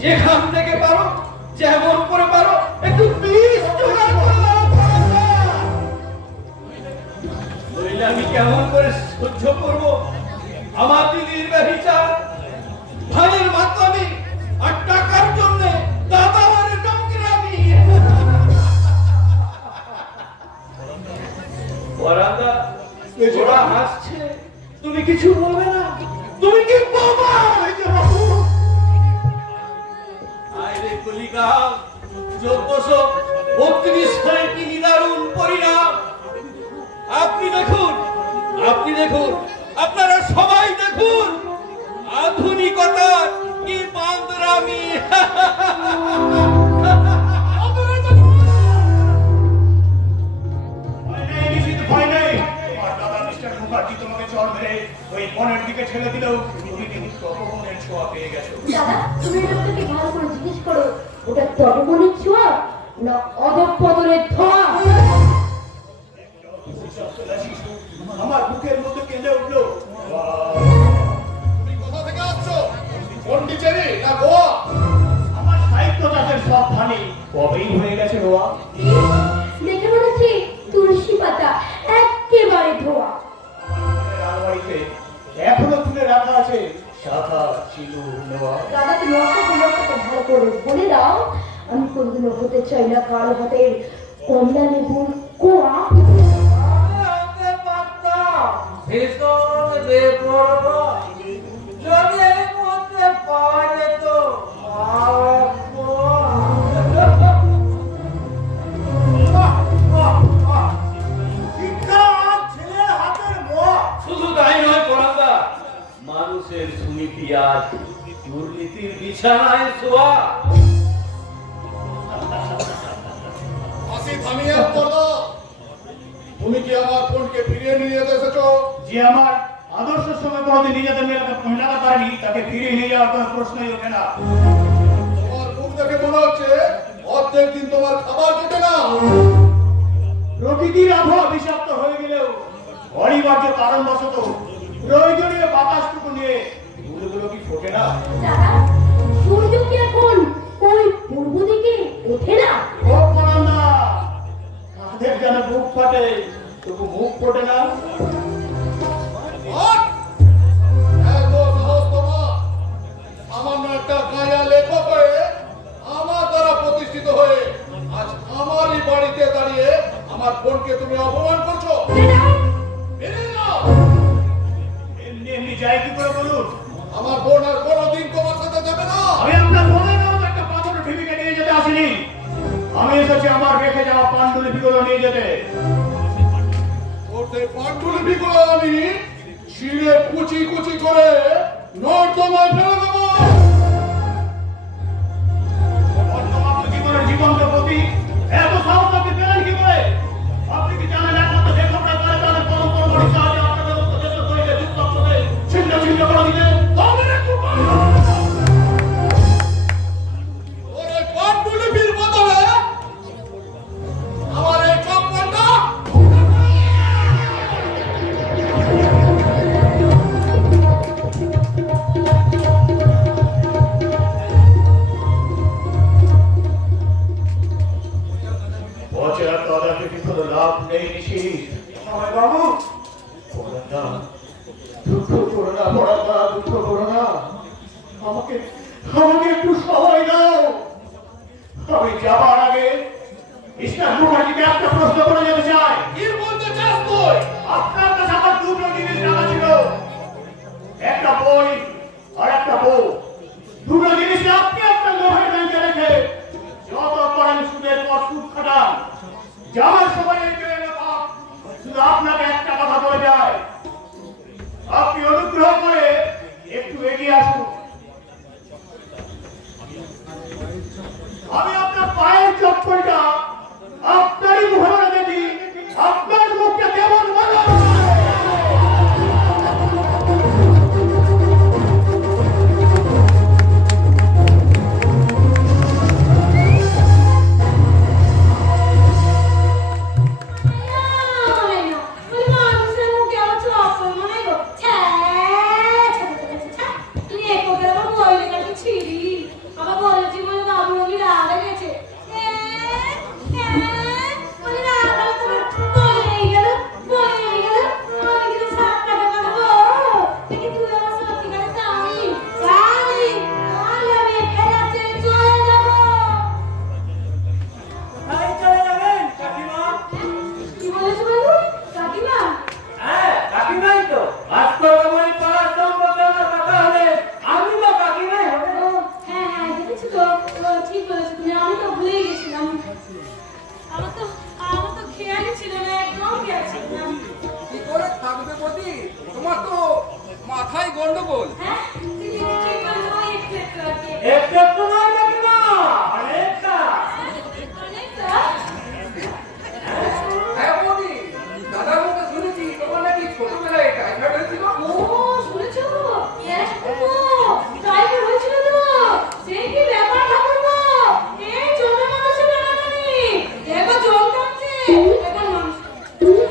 যেখান থেকে পারো, যেমন করে পারো, একটু বীজ জোগাড় করে দাও। নইলে আমি কেমন করে সহ্য করব আমার দিদির ব্যভিচার, ভাইয়ের মাতলামি, আর টাকার জন্য দাদার নোংরামি। ওরা হাসছে, তুমি কিছু বলবে না? তুমি কি বাবা? আরে কলিকা 1432 সালের কি নিদারুণ পরিণাম। আপনি দেখুন, আপনারা সবাই দেখুন, আধুনিকতার কি বান্দরামি। তোমাকে চড় মেরে ওই বনের দিকে ঠেলে দিলেও তুমি কিন্তু তপবনের ছোঁয়া পেয়ে গেছো। দাদা, তুমি লোকটাকে ভালো করে জিজ্ঞেস করো, ওটা তপবনের ছোঁয়া না অধঃপতনের ধোঁয়া? আমার বুকের মধ্যে কেঁদে উঠলো। তুমি কোথা থেকে আসছো? পন্ডিচেরি না গোয়া? আমার সাহিত্য চাষের সব ধানি কবেই হয়ে গেছে রোয়া। দেখে মনে হচ্ছে তুলসী পাতা একেবারে ধোয়া। আলমারিতে এখনো তুলে রাখা আছে শাখা চিলু নোয়া। দাদা, তুমি অসংখ্য ভালো করে বলে দাও, আমি কোনদিনও হতে চাই না কারো হাতের কমলা লেবুর কোয়া। মানুষের সুনীতি আজ দুর্নীতির বিছানায় শোয়া। তুমি কি আমার বোনকে ফিরিয়ে নিয়ে যেতে এসেছো? যে আমার আদর্শের সময় কোনোদিন নিজেদের মেলাতে পারেনি, তাকে ফিরিয়ে নিয়ে যাওয়ার কোনো প্রশ্নই ওঠে না। তোমার মুখ দেখে মনে হচ্ছে অর্ধেক দিন তোমার খাবার জোটে না। প্রকৃতির আবহাওয়া বিষাক্ত হয়ে গেলেও অনিবার্য কারণবশত প্রয়োজনীয় বাতাসটুকু নিয়ে ফুলগুলো কি ফোটে না? দাদা, সূর্য কি এখন ওই পূর্ব দিকে ওঠে না? ও পরান্দা, কাদের যেন বুক ফাটে, তবু মুখ ফোটে না। সামান্য একটা গায়া লেখক হয়ে আমার দ্বারা প্রতিষ্ঠিত হয়ে আজ আমারই বাড়িতে দাঁড়িয়ে আমার বোনকে তুমি অপমান করছো। এমনি যাই কি করে বলুন, আমার বোন আর কোনোদিন তোমার সাথে যাবে না। আমি আপনার বোনের মতো একটা পাথর ঢিবিকে নিয়ে যেতে আসিনি, আমি এসেছি আমার রেখে যাওয়া পাণ্ডুলিপিগুলো নিয়ে যেতে। ওর সেই পাণ্ডুলিপিগুলো আমি ছিঁড়ে কুচি কুচি করে নর্দমায় ফেলে দেবো। জীবনের জীবন্ত প্রতি এত সাহস আপনি পেলেন কি করে? আপনি কি জানেন একমাত্র লেখকরা করে তাদের কলম পরবর্তী সাহায্যে আপনাদের উপদেশ করে দুঃখে ছিন্ন ছিন্ন করে দিতে তবে একটু ওর এই পাণ্ডুলিপির বদলে আমার এই চপ্পলটা লাভ নেই নিশি। বাবু দুঃখ করো না, পড়া দুঃখ করো না, আমাকে একটু সময় দাও। আমি যাবার আগে মিস্টার মুখার্জিকে একটা প্রশ্ন করে যেতে চাই। কি বলতে চাস তুই? আপনার কাছে আমার দুটো জিনিস রাখা ছিল, একটা বই আর একটা বউ। দুটো জিনিস আপনি আপনার লোহের ব্যাংকে রেখে যত করেন সুদের পর সুদ খাটান। যাওয়ার সময় শুধু আপনাকে একটা কথা বলে যায়, আপনি অনুগ্রহ করে একটু এগিয়ে আসুন। আমি আপনার পায়ের চপ্পলটা আপনারই মুখে দেখি, আপনার একটু একটু নয় কাকিমা, অনেকটা। হ্যাঁ বৌদি, দাদার মুখে শুনেছি তোমার নাকি ছোটবেলায় টাইফয়েড হয়েছিল। ও শুনেছো? এর তো টাইফয়েড হয়েছিল তো। সে কি ব্যাপার ঠাকুরপো? এই ছোট মানুষের বানানি। এবার জলটা আছে, এবার মানুষ।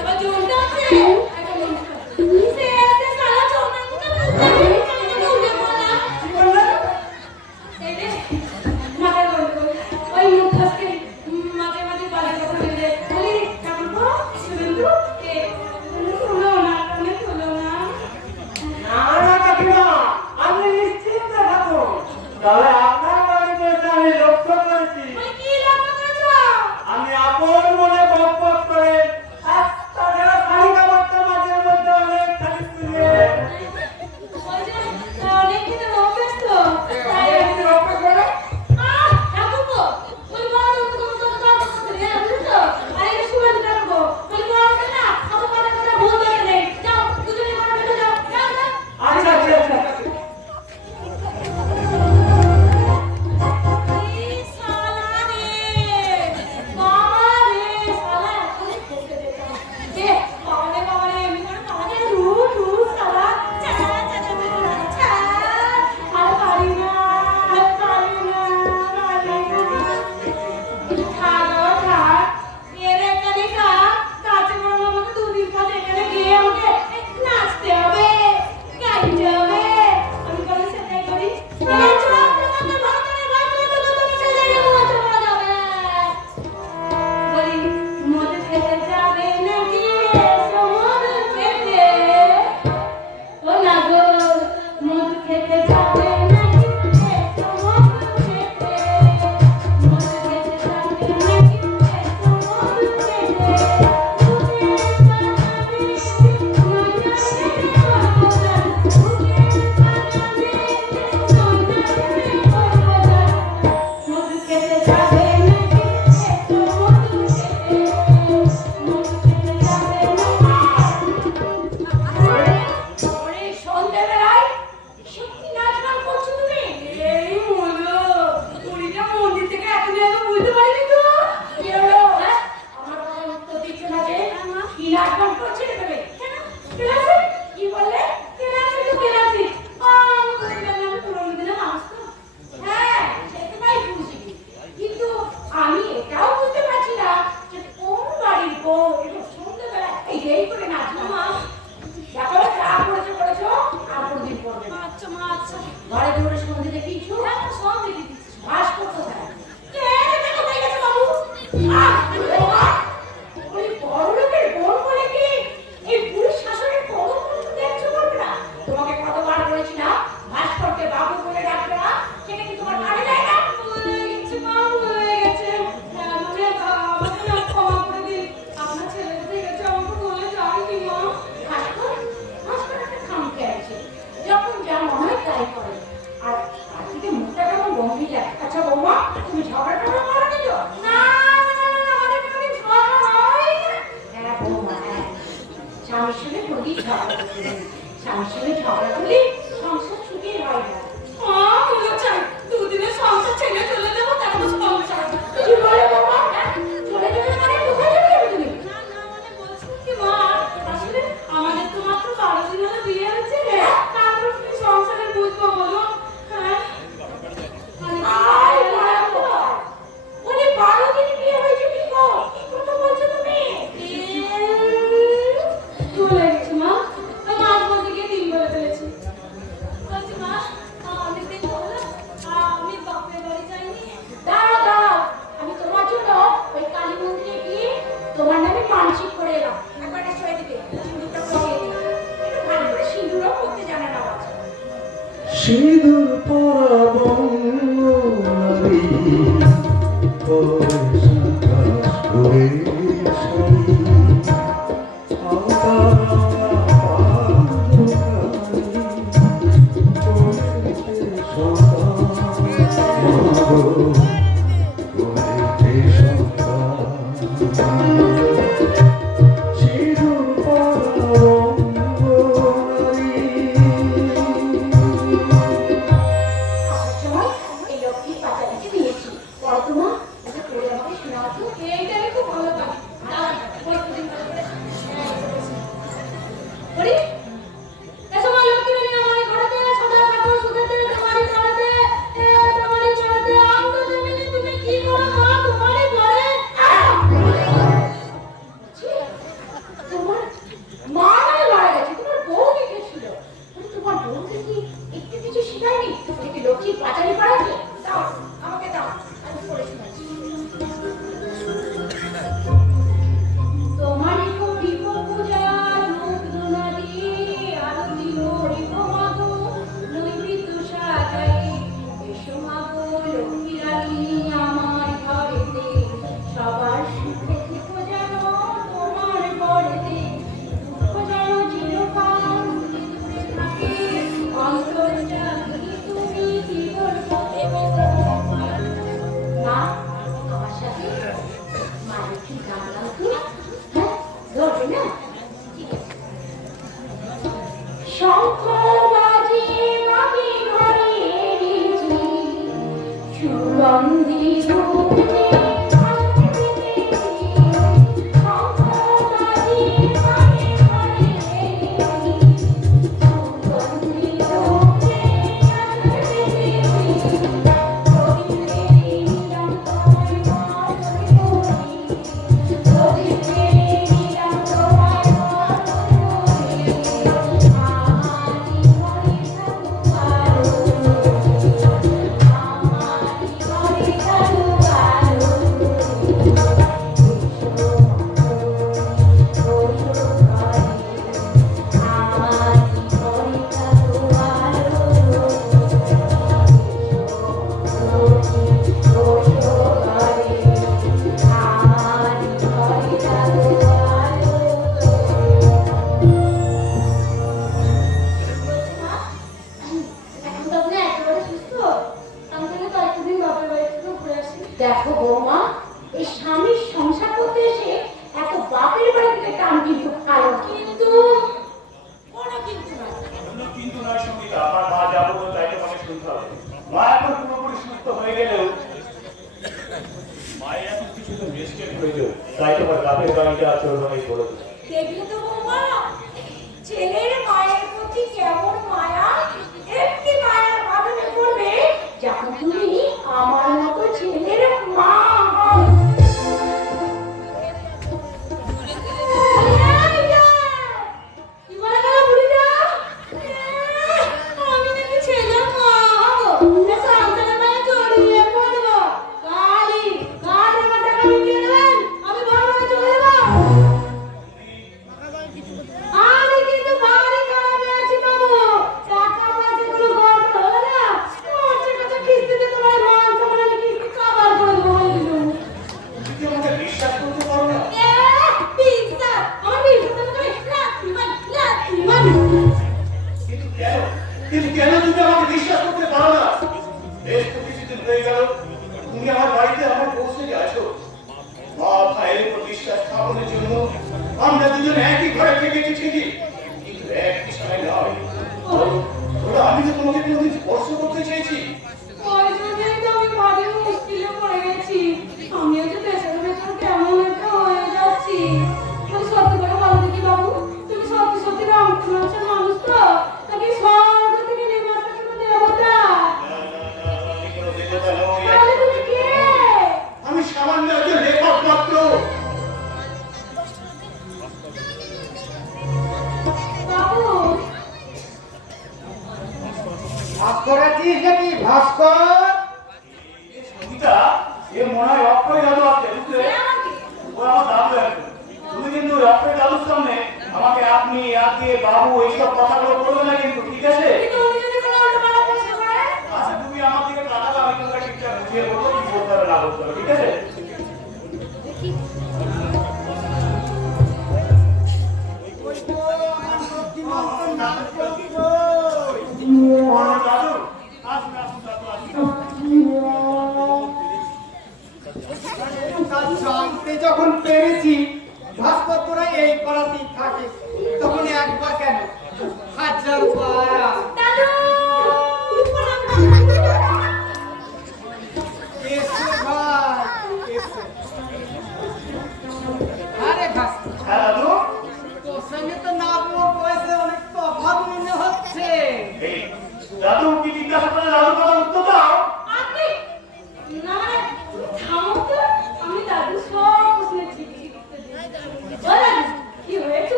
এবার জলটা আছে, এবার মানুষ। সে এসে সারা চৌনাগুলো উঠে পড়া। কি বললে? এই রে, মাথায় গন্ডগোল। ওই মুখ ফসকে মাঝে মাঝে বাজে কথা বলে দেয়। বলি, ঠাকুরপো, শুভেন্দু, হলো না, হলো না। না না কাকিমা, আপনি নিশ্চিন্তে থাকুন। তবে আপনার বাড়িতে এসে আমি লক্ষ্য করেছি, ওই কি লক্ষ্য করেছো? আমি আপন মনে বকবক করে একটা যারা শাড়ি কাপড়টা মাঝে মধ্যে অনেক খালি তুলে ওই যে অনেক খেতে অভ্যাস তো। তাই কি অভ্যাস হলো? ঠাকুরপো, ওই বড় তো করে বুঝছো? আরে এটা শুভেন্দু ঠাকুরপো। ওই বড় না, অত কথা কথা ভুল ধরে নেই। যাও, দুজনে ঘরে ঢুকে যাও। যাও, যাও। আচ্ছা আচ্ছা আচ্ছা। এই শালা রে, বাবা রে, শালা এখনই খেতে দেবে। এ, বাবা রে, এমনি করে পালাতে শালা। চা, চা, চা, চা, চা। আর পারি না, পারি না, পারি না। খাওয়া খা, এর এখানে খা। কাছে বড় আমাকে দুদিন পর এখানে গিয়ে আমাকে নাচতে হবে, গাইতে হবে। আমি বলে সেটাই করি। এই চল, তোমাকে ভালো করে বলি, মদ খেতে যাবে নাকি এসো মদ খেতে? ও না গো, মদ খেতে যাবে নাকি এসো মদ খেতে? মদ খেতে যাবে নাকি এসো মদ খেতে? বুকের পাতা বৃষ্টি ময়না ছেড়ে বর্বদার, বুকের পাতা বৃষ্টি ময়না ছেড়ে বর্বদার। মদ খেতে যাবে নাকি এসো মদ খেতে? মদ খেতে যাবে নাকি? ওরে সন্ধ্যাবেলায় সত্যি নাচ গান করছো তুমি? এই হলো, পুরীটা মন্দির থেকে এখনই আমি বুঝতে পারিনি তো। কি হলো, হ্যাঁ? আমার কথা উত্তর দিচ্ছ না যে? কি নাচ গান করছিলে তুমি? কেন? ক্লাসে? কি বললে? ক্লাসে তো ক্লাসে। আমি বললাম আমি পুরোনো দিনের মানুষ তো। হ্যাঁ, সেটাই বুঝি। কিন্তু আমি এটাও বুঝতে পারছি না যে কোন বাড়ির বউ একটু সন্ধ্যাবেলায় এই করে নাচবে। দেখো, যা করেছো, আর কোনদিন করবে না। আচ্ছা মা, আচ্ছা। ঘরে দৌড়ে সন্ধে দেখিয়েছো? হ্যাঁ, সন্ধে দিচ্ছি। ভাস করতে থাকে। কোথায় গেছে বাবু? ওই বড় লোকের বোন বলে কি এই পুরুষ শাসনের কদম পর্যন্ত দেখছো করবে না? তোমাকে কতবার বলেছি না, ভাস করতে বাবু বলে ডাকবে না? সেটা কি তোমার কানে যায় না? ভুলে গেছে মা, ভুলে গেছে। আমাকে না ক্ষমা করে দিন। আপনার ছেলে কোথায় গেছে আমাকে বলে যায়নি মা। ভাস্কর একটা খামকে আছে, যখন যা মনে হয় তাই করে। আর আজকে মুখটা কেমন গম্ভীর লাগে। আচ্ছা বৌমা, তুমি ঝগড়া টগড়া করো নি তো? না, আমাদের কোনোদিন ঝগড়া হয় না। হ্যাঁ বৌমা, হ্যাঁ। স্বামীর সঙ্গে যদি ঝগড়া করতে, স্বামীর সঙ্গে ঝগড়া করলে সংসার সুখেই হয় না। মনে চাই দুদিনের সংসার ছেড়ে চলে যাবো, তারপর সংসার। কি বলে বৌমা? চলে যাবে মানে কোথায় যাবে তুমি? না না, মানে বলছি কি মা, আসলে আমাদের তো মাত্র 12 দিন হলো বিয়ে হয়েছে। তারপর তুমি সংসারে বুঝবো বলো? হ্যাঁ, ওরে 12 দিন বিয়ে হয়েছে কি গো? কি কথা বলছো তুমি? চলে গেছে মা, আমি আজ বলতে গিয়ে 3 বলে ফেলেছি। বলছি মা, অনেকদিন হলো আমি বাপের বাড়ি যাইনি। দাঁড়াও দাঁড়াও, আমি তোমার জন্য ওই কালী মন্দিরে গিয়ে তোমার নামে মানসিক করে এলাম। একবার এসো এদিকে, সিঁদুরটা পরিয়ে দিই। একটু ভালো করে সিঁদুরও পরতে জানে না বাচ্চা। সিঁদুর পরাবো নারী, পয়সা কাশ করে শাড়ি, আবার পাদুকারি, করিতে সন্তান, সিঁদুর পরাবো নারী। আসার সময় লক্ষ্মীর পাচারিকে দিয়েছি। বলো তো মা, এটা করে আমাকে শোনাও তো। এইটা আমি খুব ভালো পারি। দাঁড়াও, প্রতিদিন ভালো করে। বলি, এসো মা লক্ষ্মী রানী আমার ঘরেতে, সদা থাকো সুখেতে, তোমারই ঘরেতে, তোমারই ঘরেতে, অঙ্গ জমিনে তুমি কি করো মা তোমারই ঘরে? তোমার মা মারা গেছে, তোমার বউ লিখেছিল। তোমার বউকে কি একটু কিছু শিখায়নি? তুমি কি লক্ষ্মীর পাচারি পাঠাবে? দাও, আমাকে দাও, আমি পড়ে শোনাচ্ছি। তোমারই করিব পূজা, ধূপ ধুনা দিয়ে, আরতি করিব মাগো, নৈবেদ্য সাজাই। এসো মাগো লক্ষ্মী রানী আমার ঘরেতে, সবার সুখে থেকো যেন তোমার ঘরেতে। দুঃখ যেন চিরকাল দূরে থাকে, অন্তরটা তুমি কি করবো? মা, আমার সাথে মায়ের কি গান গাও তো? হ্যাঁ, ধরবে না? ঠিক আছে। শঙ্খ বাজে বাজে ঘরে এনেছি, সুগন্ধি ধূপে আলো দিতেছি। শঙ্খ বাজে বাজে ঘরে এনেছি, সুগন্ধি ধূপে আলো দিতেছি। প্রদীপে নিলাম তোমায় মা তুমি করি, প্রদীপে নিলাম তোমায় মা তুমি করি। আমারি ঘরে থাকো আলো, আমারি ঘরে থাকো আলো। দেখো বৌমা, এই স্বামীর সংসার করতে এসে এত বাপের বাড়ি থেকে টান কিন্তু ভালো, কিন্তু কোনো কিন্তু না। কিন্তু নয় সঙ্গীতা, আমার মা যা বলবে তাই তোমাকে শুনতে হবে। মা এখন পুরোপুরি সুস্থ হয়ে গেলেও মায়ের এখন কিছু তো মিস্টেক হয়ে যাবে, তাই তোমার বাপের বাড়িটা চলবে বলে দিল। দেখলে তো বৌমা, ছেলের মায়ের প্রতি কেমন মায়া, এমনি মায়ার ভাবনা করবে যখন তুমি আমার মতো ছেলের মা হও। কি বলে গেল বুড়িটা? আমি নাকি ছেলের মা হবো, সংসারের মায়ে জড়িয়ে পড়বো। কালি কালি আমার টাকা মিটিয়ে দেবেন, আমি বড় হয়ে চলে যাবো। আমি কিন্তু ভারী খারাপে আছি বাবু, টাকা পয়সা কোনো গল্প হলো না। তোমার কাছে কিস্তিতে তোমার মান সম্মান কিস্তি কভার করে দেবো বলছিল। তুমি আমাকে বিশ্বাস করতে পারো না? বিশ্বাস আমার বিশ্বাস তুমি লাঠিমান। কিন্তু কেন তুমি আমাকে বিশ্বাস করতে পারো না? বেশ তো কিছুদিন হয়ে গেল তুমি আমার বাড়িতে আমার পৌঁছে গেছো। মা ভাইয়ের উপর বিশ্বাস স্থাপনের জন্য আমরা দুজন একই ঘরে থেকেছি ঠিকই, কিন্তু এক বিছানায় নয়। ওরা আমি তো তোমাকে কোনোদিন স্পর্শ করতে চেয়েছি। ওই জন্যই তো আমি ভারী মুশকিলে পড়ে গেছি। আমিও যে পেছনে পেছনে কেমন একটা হয়ে যাচ্ছি। মানে সত্যি করে বলো দেখি বাবু, তুমি সত্যি সত্যি রামকৃষ্ণের মানুষ তো, নাকি স্বর্গ থেকে নেমে আসা কোনো দেবতা? আমি কোনো দেবতা নই। তাহলে তুমি কে? আমি সামান্য একজন লেখক মাত্র। বাবু, ভাস্কর আছিস নাকি ভাস্কর? এ সঙ্গীতা, এ মনে হয় অক্ষয় দাদু আছে, বুঝলে? ও আমার দাদু এখন। তুমি কিন্তু ওই অক্ষয় দাদুর সামনে আমাকে আপনি দিয়ে বাবু এইসব কথাগুলো বলবে না কিন্তু, ঠিক আছে? কিন্তু উনি যদি কোনো উল্টোপাল্টা প্রশ্ন করে? আচ্ছা তুমি আমার দিকে তাকালে আমি তোমাকে ঠিকঠাক বুঝিয়ে বলবো কি বলতে হবে না বলতে হবে, ঠিক আছে? দাদু, আসুন আসুন দাদু আসুন। জানতে যখন পেরেছি ভাস্কর তোরা এই পাড়াতেই থাকে, তখন একবার কেন 1000 বার। দাদু!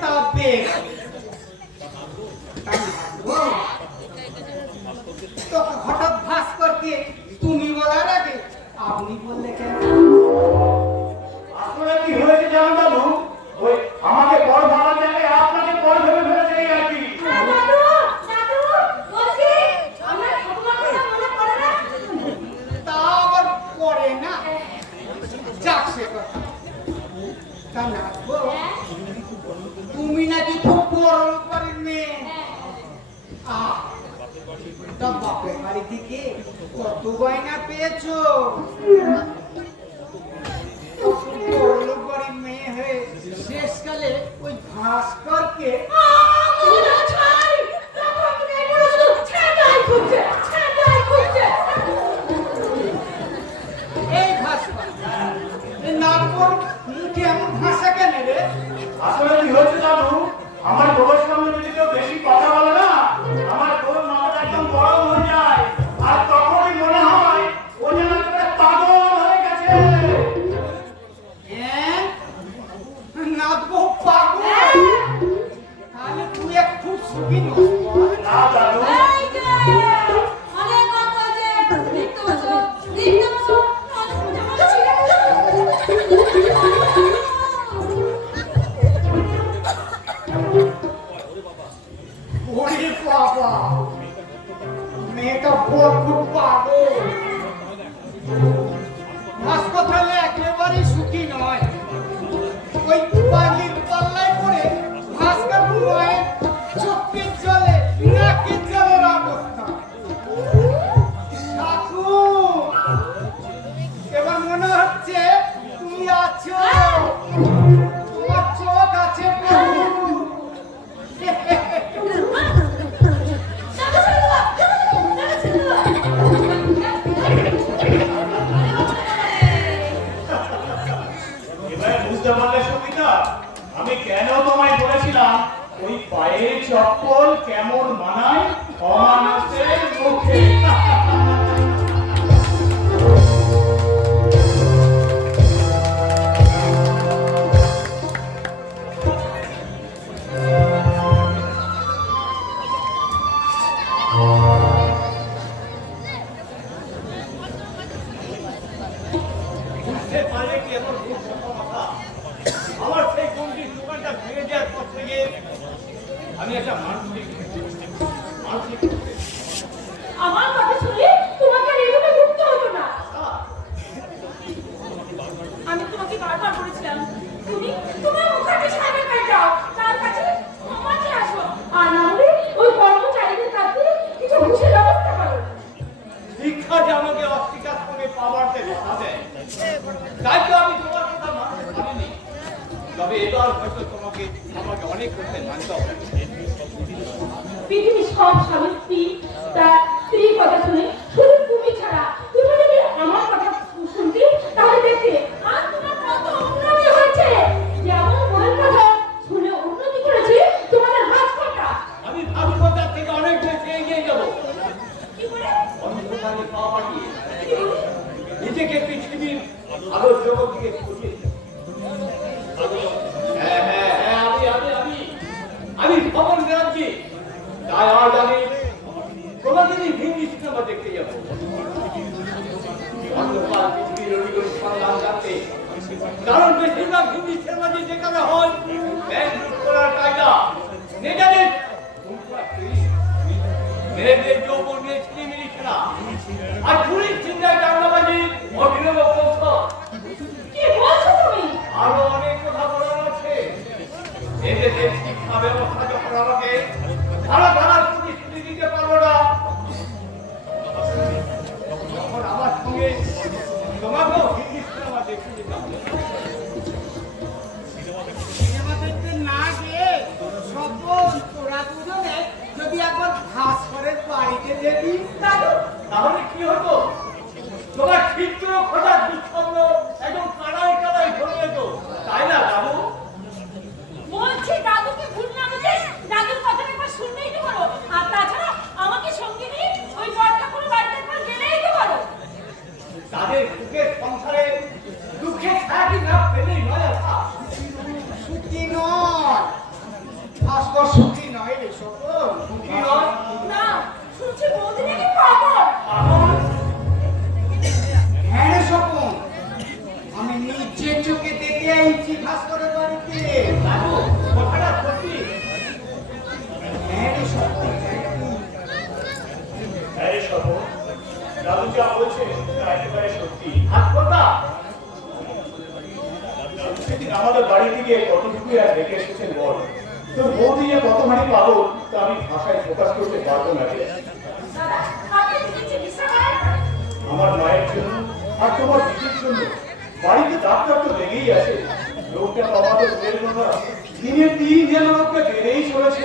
তা বেশ। তো হঠাৎ ভাস্করকে তুমি বলার আগে আপনি বললে কেন? আসলে কি হয়েছে জানো বাবু, ওই আমাকে বড় ভাবার জায়গায় আপনাকে বড় ভেবে ফেলেছে এই আর কি। দাদু দাদু বলছি আমার ঠাকুমার কথা মনে পড়ে না? তা আবার পরে না, যাক সে কথা। তা না গো, তুমি নাকি খুব বড় বাড়ির মেয়ে। আহ, তা বাপের বাড়ি থেকে কত গয়না পেয়েছো? বড় লোক বাড়ির মেয়ে হয়ে শেষকালে ওই ভাস্করকে এই ভাস্কর নাগপুর মুখে এমন ভাষা কেন রে? আসলে কি হয়েছে জানো, আমার বউয়ের সামনে যদি কেউ বেশি কথা বলে না, আমার বউয়ের মাথাটা একদম গরম হয়ে যায়, আর তখনই মনে হয় ও যেন একেবারে পাগল হয়ে গেছে। হ্যাঁ, নাগবো পাগল। তাহলে তুই একটু সুখী নস বল। না দাদু, ওরে বাবা, মেয়েটা বড্ড পাগল। ভাস্কর তাহলে একেবারে সুখী নয়। ওই পাগলির পাল্লায় পড়ে ভাস্কর মায়ের চোখের জলে নাকের জলের অবস্থা। ঠাকুর, এবার মনে হচ্ছে তুমি আছো, তোমার চোখ আছে প্রভু। এবারে বুঝতে পারলে সুবিধা, আমি কেন তোমায় বলেছিলাম ওই পায়ের চপ্পল কেমন মানায় অমানুষের মুখে। বুঝতে পারলে কি এমন খুব বড় কথা? আমার সেই গন্ডির দোকানটা ভেঙে যাওয়ার পর থেকে আমি একটা মানসিক আমার কথা শুনে তোমাকে আর এভাবে ঢুকতে হতো না। আমি তোমাকে বারবার বলেছিলাম তুমি তোমার মুখে সামনে পেয়ে যাও, তার কাছে ক্ষমা চেয়ে আসো, আর না হলে ওই কর্মচারীদের কাছে কিছু ঘুষের ব্যবস্থা করো। শিক্ষা যে আমাকে অস্বীকার করে পাওয়ারতে বাধা দেয়, তাই তো আমি তোমার কথা মানতে পারিনি। তবে এবার হয়তো আমাকে অনেক করতে মানতে হবে। পৃথিবীর সব স্বামী স্ত্রী তার স্ত্রীর কথা শুনে শুধু তুমি ছাড়া, তুমি যদি আমার কথা শুনতে তাহলে দেখতে আর তোমার কত উন্নতি হয়েছে। যেমন মনের কথা শুনে উন্নতি করেছে তোমাদের ভাস্করটা। আমি ভাস্করটার থেকে অনেক বেশি এগিয়ে যাবো। কি করে? অন্ধকারে পা বাড়িয়ে কি বলে? নিজেকে পৃথিবীর আলোর জগৎ থেকে খুঁজে আমি খবর রাখছি। তাই আজ আমি তোমাকে হিন্দি সিনেমা দেখতে যাবো। অন্ধকার পৃথিবীর অলিগলি সন্ধান জানতে, কারণ বেশিরভাগ হিন্দি সিনেমা যে দেখানো হয় ব্যাংক লুট করার কায়দা, নেতাদের মেয়েদের যৌবন নিয়ে ছিনিমিনি খেলা, আর চুরির চিন্তায় চান্দাবাজি, অভিনব কৌশল। কি বলছো তুমি? আরো অনেক কথা বলার আছে। এদের শিক্ষা ব্যবস্থা যখন আমাকে ধারা ধারা প্রতিশ্রুতি দিতে পারবো না, তখন আমার সঙ্গে তোমাকেও হিন্দি সিনেমা দেখতে যেতে হবে। সিনেমা দেখতে না গিয়ে স্বপন তোরা দুজনে যদি একবার ভাস্করের বাড়িতে যেবি। দাদু, তাহলে কি হতো? তোমার চিত্র খোঁজার দুঃস্বপ্ন একদম কানায় কানায় ধরে যেত, তাই না বাবু? বলছি দাদুকে ভুল না বুঝে দাদুর কথা একবার শুনলেই তো পারো। আর তাছাড়া আমাকে সঙ্গে নিয়ে ওই বড় ঠাকুর বাড়িতে একবার গেলেই তো পারো। তাদের সুখের সংসারে অত সুখী নয় রে স্বপন, সুখী নয়। না, শুনছি বৌদি নাকি পাগল। হ্যাঁ রে স্বপন, আমি নিজের চোখে দেখে আইছি ভাস্করের বাড়িতে। দাদু কথাটা সত্যি? হ্যাঁ রে স্বপন, হ্যাঁ রে স্বপন, দাদু যা বলছে তা একেবারে সত্যি। হাসপাতা সেদিন আমাদের বাড়ি থেকে কতটুকু আর রেখে এসেছেন বল। তোর বৌদি যে কত মানে পাগল তা আমি ভাষায় প্রকাশ করতে পারবো না রে। দাদা, আপনি কি চিকিৎসা করেন? আমার মায়ের জন্য আর তোমার দিদির জন্য বাড়িতে ডাক্তার তো লেগেই আছে। লোকটা বাবা তো বেরোলো না, দিনের দিন যেন লোকটা বেড়েই চলেছে।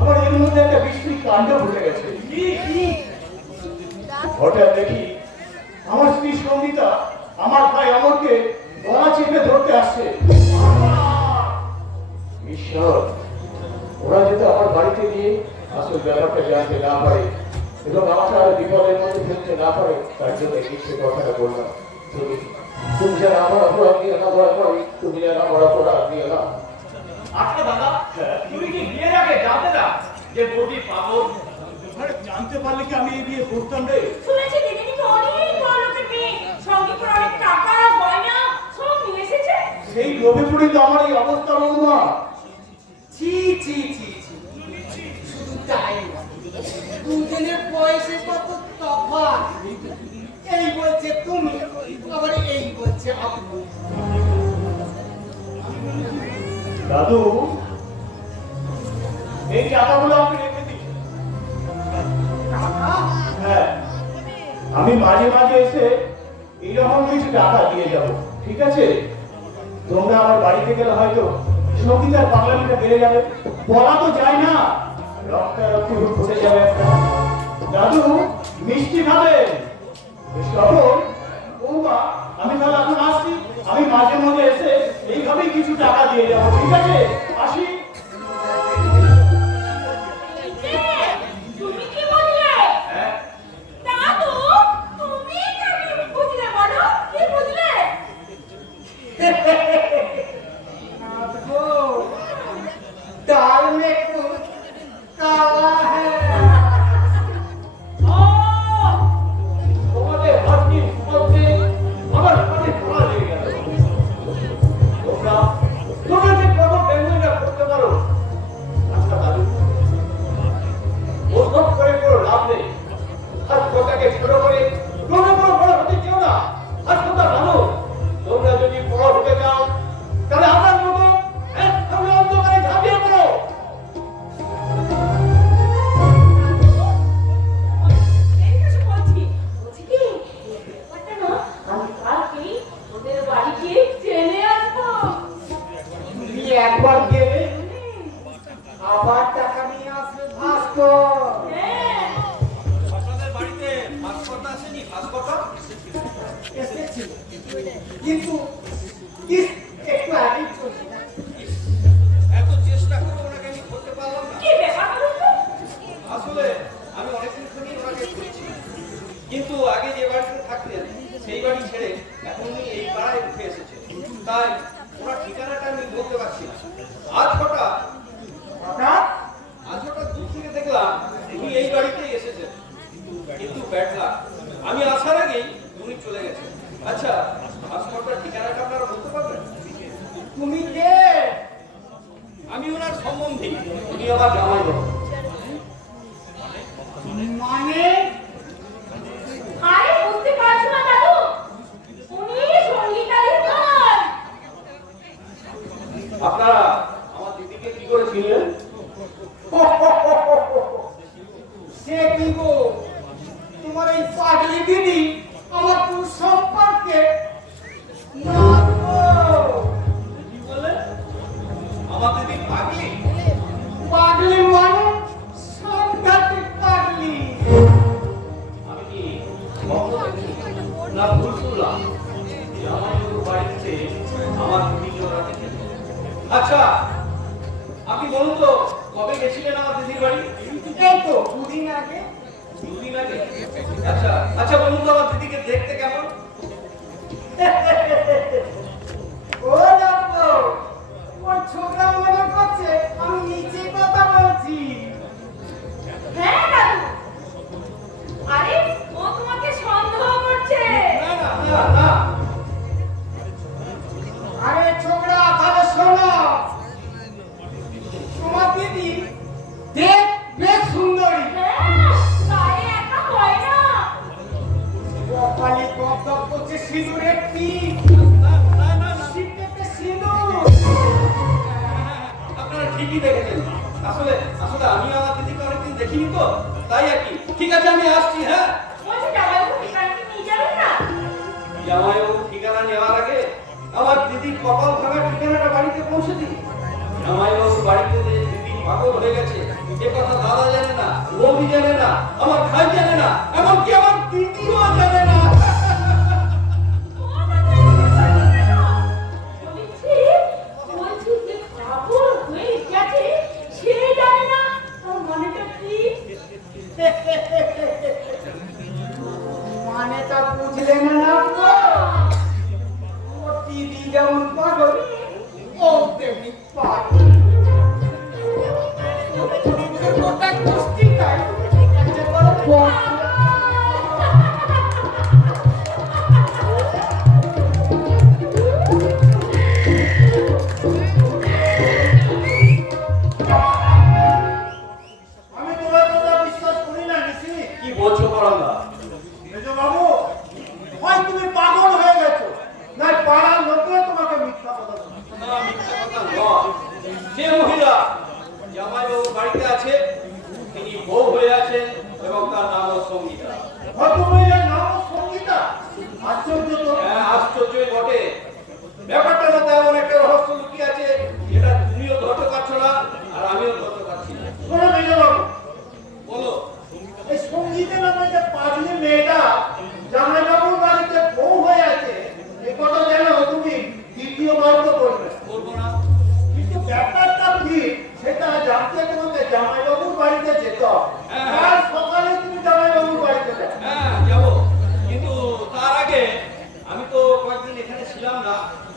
আমার এর মধ্যে একটা বিস্মৃত কাণ্ড ঘটে গেছে। কি কি? হঠাৎ দেখি আমার স্ত্রী সঙ্গীতা আমার ভাই অমরকে গলা চেপে ধরতে আসছে। ঈশ্বর, ওরা যদি আমার বাড়িতে গিয়ে আসল ব্যাপারটা জানতে না পারে এবং আমাকে আর বিপদের মধ্যে ফেলতে না পারে, তার জন্য এই সে কথাটা বললাম। তুমি যেন আমার অপরাধ নিয়ে না দয়া করে, তুমি যেন আমার অপরাধ নিয়ে না। আচ্ছা দাদা, তুমি কি বিয়ের আগে জানতে না যে বৌদি পাগল? আরে জানতে পারলে কি আমি এই বিয়ে করতাম রে? শুনেছি দিদি নাকি অনেক বড় লোকের মেয়ে, সঙ্গে করে অনেক টাকা, গয়না সব নিয়ে এসেছে। সেই লোভে পড়ে তো আমার এই অবস্থা হলো না। ছি ছি ছি ছি, শুধু তাই না, দুজনের বয়সে কত তফাৎ। এই বলছে তুমি, আবার এই বলছে আপনি। দাদু, এই টাকাগুলো আপনি রেখে দিন। টাকা? হ্যাঁ, আমি মাঝে মাঝে এসে এইরকম কিছু টাকা দিয়ে যাব, ঠিক আছে? তোমরা আমার বাড়িতে গেলে হয়তো সঙ্গীতার পাগলামিটা বেড়ে যাবে, বলা তো যায় না, রক্তারক্তি ঘটে যাবে একটা। দাদু, মিষ্টি খাবেন? সবল বৌমা, আমি তাহলে এখন আসছি। আমি মাঝে মাঝে এসে এইভাবেই কিছু টাকা দিয়ে যাবো, ঠিক আছে? আসি। তুমি কি বুঝলে? হ্যাঁ, দাদু, তুমি কি বুঝলে বলো? কি বুঝলে? आपको दाल में कुछ काला है। তোমাদের হাতটি মধ্যে আমার হাতে ধরা লেগে গেল। তোমরা যে কত ব্যঞ্জনটা করতে পারো। আচ্ছা দাদু, ওসব করে কোনো লাভ নেই। হাত কথাকে ছোট করে তোমরা বড় হতে চেও না। হাত কথা ভালো, তোমরা যদি বড় হতে চাও তাহলে আমার মতো একসঙ্গে অন্ধকারে ঝাঁপিয়ে পড়ো। এই কিছু বলছি। বলছি কি, ব্যাপারটা না, আমি কালকেই ওদের বাড়ি গিয়ে জেনে আসবো। তুমি একবার গেলে আবার টাকা নিয়ে আসবে ভাস্কর। হ্যাঁ, আপনাদের বাড়িতে ভাস্করটা আসেনি? ভাস্করটা এসেছিল, কিন্তু একটু আগেই চলে গেছে। এত চেষ্টা করে ওনাকে আমি করতে পারলাম না। কি ব্যাপার বলুন তো? আসলে আমি অনেকদিন থেকেই ওনাকে খুঁজছি, কিন্তু আগে যে বাড়িতে থাকতেন সেই বাড়ি ছেড়ে এখন উনি এই পাড়ায় উঠে এসেছে, তাই ওনার ঠিকানাটা আমি বলতে পারছি না। আজ হঠাৎ দূর থেকে দেখলাম উনি এই বাড়িতেই এসেছেন, কিন্তু ব্যাড লাক, আমি আসার আগেই উনি চলে গেছেন। আচ্ছা, ভাস্করটার ঠিকানাটা আপনারা বলতে পারবেন? তুমি কে? আমি ওনার সম্বন্ধী, উনি আমার জামাই বাবু। মানে আরে বুঝতে পারছো না দাদু? উনি সঙ্গীতাদের ভাই। আপনারা আমার দিদিকে কি করে চিনলেন? সে কি গো, তোমার এই পাগলি দিদি আমার পুরো সম্পর্কে না গো। কি বললেন? আমার দিদি পাগলি? পাগলি মানে সাংঘাতিক পাগলি। আমি কি স্বপ্ন দেখছি না ভুল শুনলাম যে আমার দুটো বাড়িতে আমার দিদিকে ওরা দেখেছে? আচ্ছা, আপনি বলুন তো কবে গেছিলেন আমার দিদির বাড়ি? এই তো দুদিন আগে। দুদিন আগে? আচ্ছা আচ্ছা, বলুন তো আমার দিদিকে দেখতে কেমন? ও দেখো, ওর ছোকরা মনে করছে আমি নিচে কথা থাকেন। আসলে আসলে আমি আমার দিদিকে অনেকদিন দেখিনি তো, তাই আর কি। ঠিক আছে, আমি আসছি। হ্যাঁ, বলছি জামাইবাবু ঠিকানাটা নিয়ে যাবেন না? জামাইবাবু ঠিকানা নেওয়ার আগে আমার দিদির কপাল ভাঙা ঠিকানাটা বাড়িতে পৌঁছে দিই। জামাইবাবুর বাড়িতে যে দিদি পাগল হয়ে গেছে এ কথা দাদা জানে না, বৌদি জানে না, আমার ভাই জানে না, এমনকি আমার দিদিও জানে না। বলছি যে পাগল হয়ে গেছে সে জানে না, তার মানেটা কি? মানেটা বুঝলে না গো? ও দিদি যেমন পাগল, ও তেমনি পাগল। গোটা গোষ্ঠীটাই একটা বড় পাগল। আমি তোমার কথা বিশ্বাস করি না নিশি। কি বলছো পরান্দা? মেজো বাবু, হয় তুমি পাগল হয়ে গেছো, না পাড়ার লোকেও তোমাকে মিথ্যা কথা শোনাচ্ছে। না, মিথ্যা কথা নয়। যে মহিলা জামাইবাবুর বাড়িতে আছে তিনি বউ হয়ে আছেন এবং তার নামও সঙ্গীতা। ভদ্রমহিলার নাম সঙ্গীতা। আশ্চর্য তো। হ্যাঁ, আশ্চর্যই বটে। ব্যাপারটার মধ্যে এমন একটা রহস্য লুকিয়ে আছে যেটা তুমিও ধরতে পারছো না আর আমিও ধরতে পারছি না। শোনো মেজো বাবু, বলো। এই সঙ্গীতা নামে যে পাগলি মেয়েটা জামাইবাবুর বাড়িতে বউ হয়ে আছে, এ কথা যেন তুমি দ্বিতীয়বার তো বলবে না। বলবো না? কিন্তু ব্যাপারটা কি সেটা জানতে তোমাকে জামাইবাবুর বাড়িতে যেতে হবে। হ্যাঁ। কাল সকালে তুমি জামাইবাবুর বাড়িতে যাবে। হ্যাঁ, যাবো। কিন্তু তার আগে আমি তো কয়েকদিন এখানে ছিলাম না,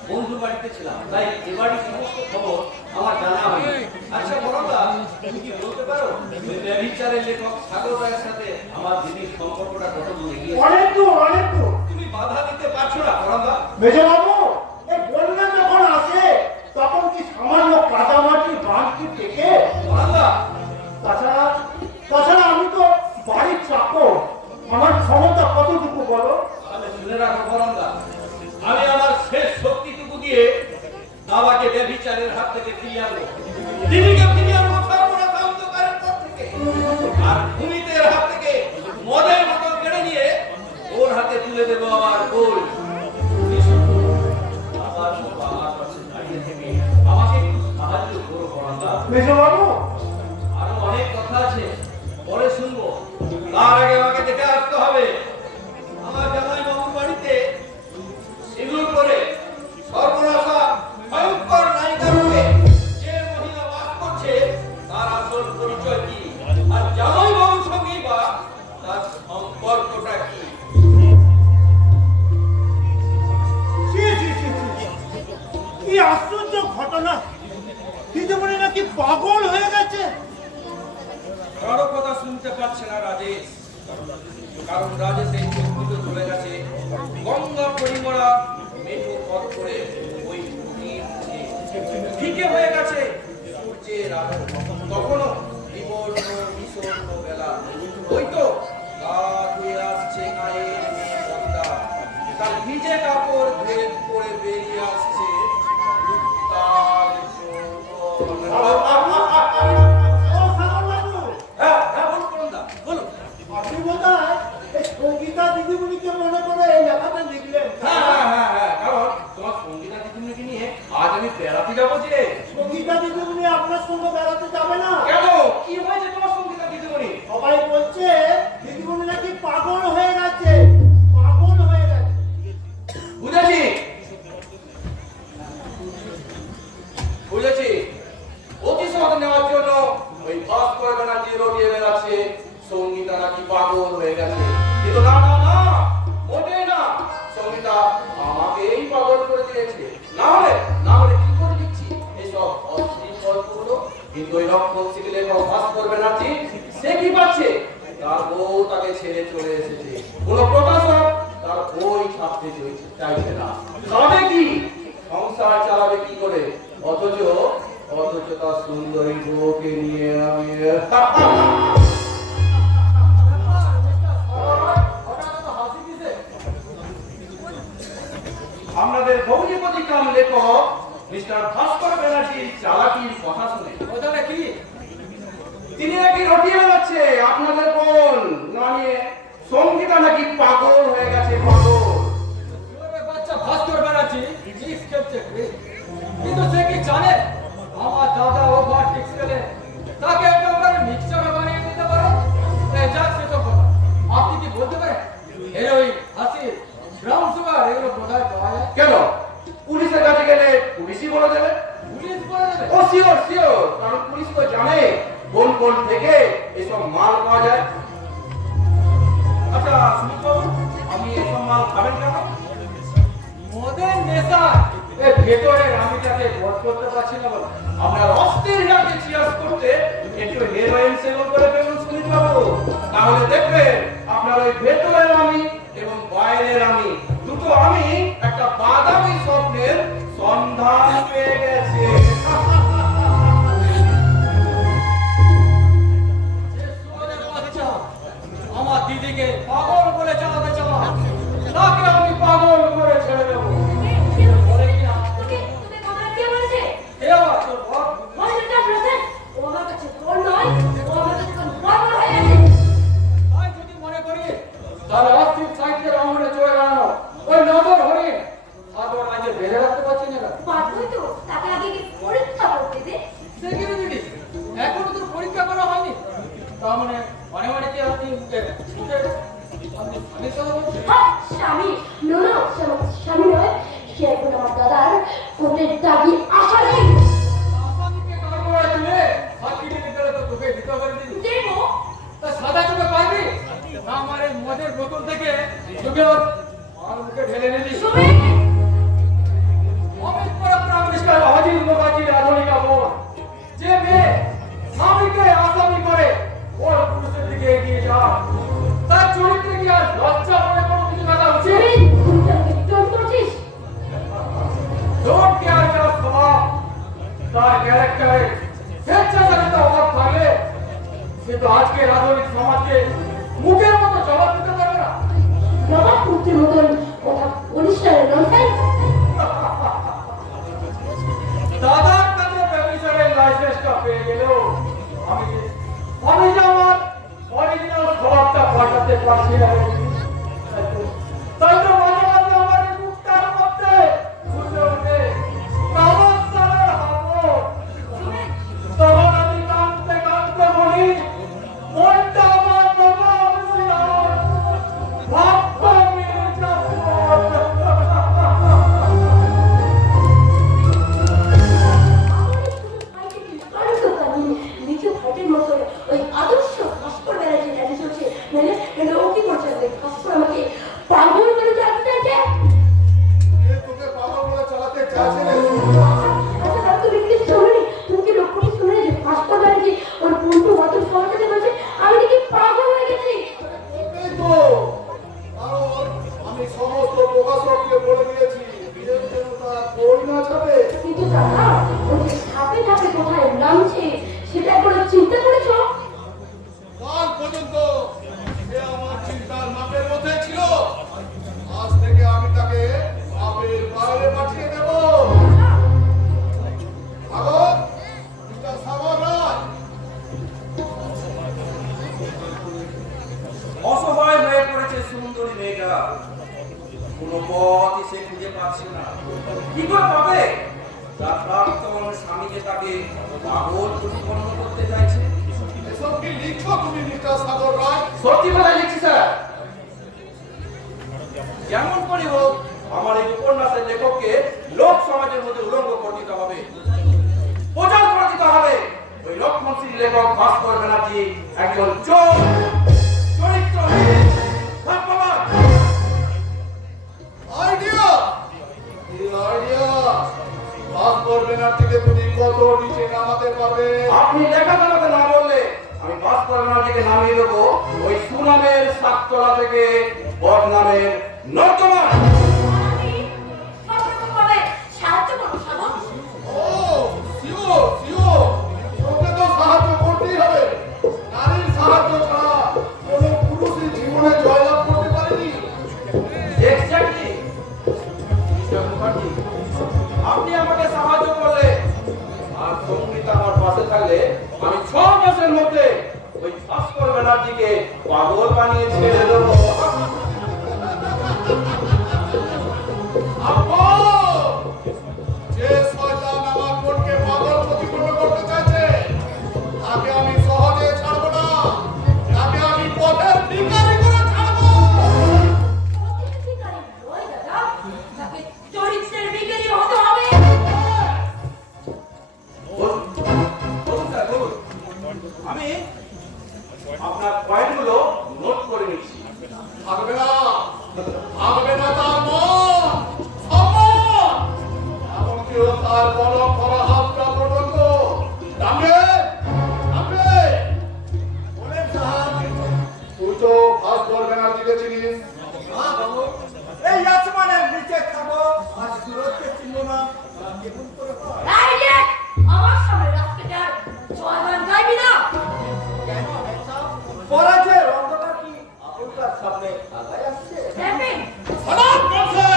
বন্ধুর বাড়িতে ছিলাম, তাই এ বাড়ির সমস্ত খবর আমার জানা হয়নি। আচ্ছা বরদা, তুমি কি বলতে পারো বিচারের লেখক সাগর রায়ের সাথে আমার দিদির সম্পর্কটা কত দূর এগিয়েছে? অনেক দূর, অনেক দূর। তুমি বাধা দিতে পারছো না বরদা? মেজবাবু, এই বন্যা যখন আসে তখন কি সামান্য কাদামাটির বাঁধটি থেকে? বরদা, তাছাড়া আমি তো বাড়ির চাকর, আমার ক্ষমতা কতটুকু বলো? তাহলে শুনে রাখো বরদা, আমি আমার শেষ শক্তিটুকু দিয়ে বাবাকে ব্যভিচারের হাত থেকে ফিরিয়ে আনবো, দিদিকে ফিরিয়ে আনবো সর্বনাশ অন্ধকারের পথ থেকে, আর ভূমিতের হাত থেকে মদের বোতল কেড়ে নিয়ে ওর হাতে তুলে দেবো আমার গোল। আবার বাবার পাশে দাঁড়িয়ে থেকে আমাকে একটু সাহায্য করো বরদা। মেজবাবু, আরো অনেক কথা আছে, পরে শুনবো। তার আগে আমাকে দেখে আসতে হবে আমার জামাইবাবুর বাড়িতে সিঁদুর করে সর্বনাশা ভয়ঙ্কর নায়িকা রূপে যে মহিলা বাস করছে তার আসল পরিচয় কি, আর জামাইবাবুর সঙ্গেই বা তার সম্পর্কটা কি? ছি, ছি, ছি, ছি। কি আশ্চর্য ঘটনা! দিদিমণি নাকি পাগল হয়ে গেছে। কারো কথা শুনতে পাচ্ছে না রাজেশ, কারণ রাজেশের চোখ দুটো চলে গেছে গঙ্গা পরিমরা মেঠো পথ করে ওই নদীর দিকে। ফিকে হয়ে গেছে সূর্যের আলো, তখনও বিবর্ণ বিষণ্ণ বেলা। ওই তো গা ধুয়ে আসছে গায়ের মেঘটা, তার ভিজে কাপড় ধুয়ে পরে বেরিয়ে আসছে তার যৌবন। ও সাগরবাবু, হ্যাঁ হ্যাঁ, বলুন বরুণদা, বলুন। আপনি বোধহয় এই সঙ্গীতা দিদিমণিকে মনে করে এই লেখাটা লিখলেন। হ্যাঁ হ্যাঁ হ্যাঁ হ্যাঁ, কারণ তোমার সঙ্গীতা দিদিমণিকে নিয়ে আজ আমি বেড়াতে যাবো যে। সঙ্গীতা দিদিমণি আপনার সঙ্গে বেড়াতে যাবে না? কেন, কি হয়েছে তোমার সঙ্গীতা দিদিমণি? সবাই বলছে দিদিমণি নাকি পাগল হয়ে গেছে, পাগল হয়ে গেছে। বুঝেছি বুঝেছি, প্রতিশোধ নেওয়ার জন্য ওই ভাস্কর ব্যানার্জি রটিয়ে বেড়াচ্ছে সঙ্গীতা নাকি পাগল হয়ে গেছে। কিন্তু না না না, মোটেই না। সঙ্গীতা আমাকেই পাগল করে দিয়েছে। না হলে কি করে দিচ্ছি এসব অশ্লীল গল্পগুলো? কিন্তু ওই রক্ষণশীল লেখক ভাস্কর ব্যানার্জি সে কি পাচ্ছে? তার বউ তাকে ছেড়ে চলে এসেছে। কোন প্রকাশক তার বই ছাপতে চাইছে না। খাবে কি, সংসার চালাবে কি করে? অথচ তার সুন্দরী বউকে নিয়ে আমি আপনাদের গৌরীপতি কাম লেখক মিস্টার ভাস্কর ব্যানার্জির চালাকির কথা শুনে। ওটা কি? তিনি নাকি রটিয়ে বেড়াচ্ছে আপনাদের বোন নামিয়ে সঙ্গীতা নাকি পাগল হয়ে গেছে, পাগল। ওরে বাচ্চা ভাস্কর ব্যানার্জি ঠিক খেলছে, কিন্তু সে কি জানে আমার দাদা ওভার টিক্স খেলে তাকে একেবারে মিক্সচার বানিয়ে দিতে পারে? যাক সে তো কথা। আপনি কি বলতে পারেন হেরোইন, হাসির, ব্রাউন সুগার এগুলো কোথায় পাওয়া যায়? কেন পুলিশের কাছে গেলে পুলিশই বলে দেবে। পুলিশ বলে দেবে? ও শিওর শিওর, কারণ পুলিশ তো জানে কোন কোন থেকে এসব মাল পাওয়া যায়। আচ্ছা সুমিত বাবু, আমি এসব মাল খাবেন কেন? মদের নেশা ভেতরের আমিটাকে বোধ করতে পারছি না বলে। আপনার অস্থির রাতে চিয়ার্স করতে একটু হেরোইন সেবন করে ফেলুন সুমিত বাবু, তাহলে দেখবেন আপনার ওই ভেতরের আমি এবং বাইরের আমি দুটো আমি একটা বাদামি স্বপ্নের সন্ধান পেয়ে গেছে। যে সুমনের বাচ্চা আমার দিদিকে পাগল করে চালাতে চাওয়া, তাকে আমি পাগল করে ছেড়ে দেবো। বলে কি না? তুমি কথা কে বলেছে? এ আবার তোর বর? মহিলাটা বলেছে ও আমার কাছে তোর নয়, ও আমার কাছে কোন বড় হয়ে গেছে। তাই যদি মনে করি তাহলে অস্থির সাহিত্যের অঙ্গনে চলে গেল ওই নজর হরিণ সাগর আজকে বেঁধে রাখতে পারছি না। পারবই তো, তাকে আগে কি পরীক্ষা করতে দে। দেখি দিদি এখনো তোর পরীক্ষা করা হয়নি, তার মানে মনে মনে কি আপনি আপনি স্বামীর কথা বলছেন? হ্যাঁ, স্বামী নো নো, স্বামী নয়, সে এখন আমার দাদার কোর্টের দাবি আসামি। আসামিকে কার করে তুলে ফাঁকিতে দিতে তো তোকে দিতে পারি দিদি। দেবো তা সাদা চোখে পারবি না? আমার এই মদের বোতল থেকে চোখে আর মুখে ঢেলে নিলি। শুনে অমিত পর প্রাইম মিনিস্টার অজিত মুখার্জির আধুনিকা বোন, যে মেয়ে স্বামীকে আসামি করে ওর পুরুষের দিকে এগিয়ে যা, তার চরিত্রে কি আর লজ্জা বলে কোনো কিছু থাকা উচিত? তুই তাকে টোন করছিস? ডোন্ট কেয়ার যার স্বভাব, তার ক্যারেক্টারে স্বেচ্ছাচারিতা অভাব থাকলে কিন্তু আজকের আধুনিক সমাজকে মুখের মতো জবাব দিতে পারবে না। বাবা কুর্তির মতন কথা বলিস না রে, ননসেন্স। দাদার কাছে ব্যবসায়ের লাইসেন্সটা পেয়ে গেলেও আমি যে আমার অরিজিনাল স্বভাবটা পাল্টাতে পারছি না। তাই তো মাঝে মাঝে আমার এই বুকটার মধ্যে ঘুরে ওঠে নমস্কারের হাবো। তখন আমি কাঁদতে কাঁদতে বলি, মনটা আমার বাবা আমি ভাবব মেরে যাবো। নিচু ফাইটের মতো ওই আদর্শ ভাস্কর ব্যানার্জি জানি চলছে, মানে ও কি করছে? ভাস্কর আমাকে পাগল করে চালাতে চাইছে। তোকে পাগল করে চালাতে চাইছে রে। আচ্ছা তুমি কি শুনুনি? তুমি কি লক্ষ্য করে শুনে যে ভাস্কর ব্যানার্জি ওর বন্ধু মতো সমাজে বলছে আমি নাকি পাগল হয়ে গেছি? এই তো কারণ আমি সমস্ত প্রকাশককে বলে দিয়েছি বিয়ের জন্য তার বই না ছাপে। কিন্তু দাদা ও যে ধাপে ধাপে কোথায় নামছে সেটা একবার চিন্তা করেছো? কাল পর্যন্ত সে আমার চিন্তার মাপের মধ্যে ছিল, আজ থেকে আমি তাকে মাপের বাইরে পাঠিয়ে দেব। সাগর, মিস্টার সাগর রায়, অসহায় হয়ে পড়েছে সুন্দরী মেয়েটা, কোনো পথই সে খুঁজে পাচ্ছে না। কি করে পাবে? তার প্রাক্তন স্বামীকে তাকে পাগল প্রতিপন্ন করতে চাইছে। এসব কি লিখছো তুমি মিস্টার সাগর রায়? সত্যি কথা লিখছি স্যার। যেমন করে হোক আমার এই উপন্যাসের লেখককে লোক সমাজের মধ্যে উলঙ্গ করে দিতে হবে, প্রচার করে দিতে হবে ওই লক্ষ্মণশ্রী লেখক ভাস্কর ব্যানার্জি একজন চোর, চরিত্রহীন, ভাগ্যবান। আইডিয়া, এই আইডিয়া ভাস্কর ব্যানার্জিকে তুমি কত নিচে নামাতে পারবে? আপনি লেখা চালাতে না বললে আমি ভাস্কর ব্যানার্জিকে নামিয়ে দেবো ওই সুনামের সাততলা থেকে বদনামের নর্দমা। আমি সবরকমভাবে সাহায্য করবো সাগর। ও শিওর শিওর, তোকে তো সাহায্য করতেই হবে। নারীর সাহায্য ছাড়া কোনো পুরুষই জীবনে জয়লাভ করতে পারেনি। এক্স্যাক্টলি। আপনি আমাকে সাহায্য আমি 6 মাসের মধ্যে ওই ভাস্কর ব্যানার্জিকে পাগল বানিয়ে ছেড়ে দেবো। আপু, যে শয়তান আমার বোনকে পাগল প্রতিপন্ন করতে চাইছে, তাকে আমি সহজে ছাড়বো না। তাকে আমি পথের ভিখারি করে ছাড়বো। পথের ভিখারি নয় দাদা, তাকে চরিত্রের ভিখারি হতে হবে। বলুন স্যার, বলুন। আমি আপনার পয়েন্টগুলো নোট করে নিচ্ছি। থাকবে না, থাকবে না তার মন, সম্মান, এমনকিও তার বড় করা হাতটা পর্যন্ত। নামবে, নামবে। বলেন সাহেব, তুই তো ভাস্কর ব্যানার্জিকে চিনিস? এই আসমানের নিচে থাকো, আজ দূরত্বে চিনব না, কেমন করে হয়? রাইট, আমার সামনে রাস্তাটার জয়গান গাইবি না। কেন এসব? পরাজয়ের অন্ধকার কি আপনার সামনে আগায় আসছে? দেখবেন, সালাম করছে।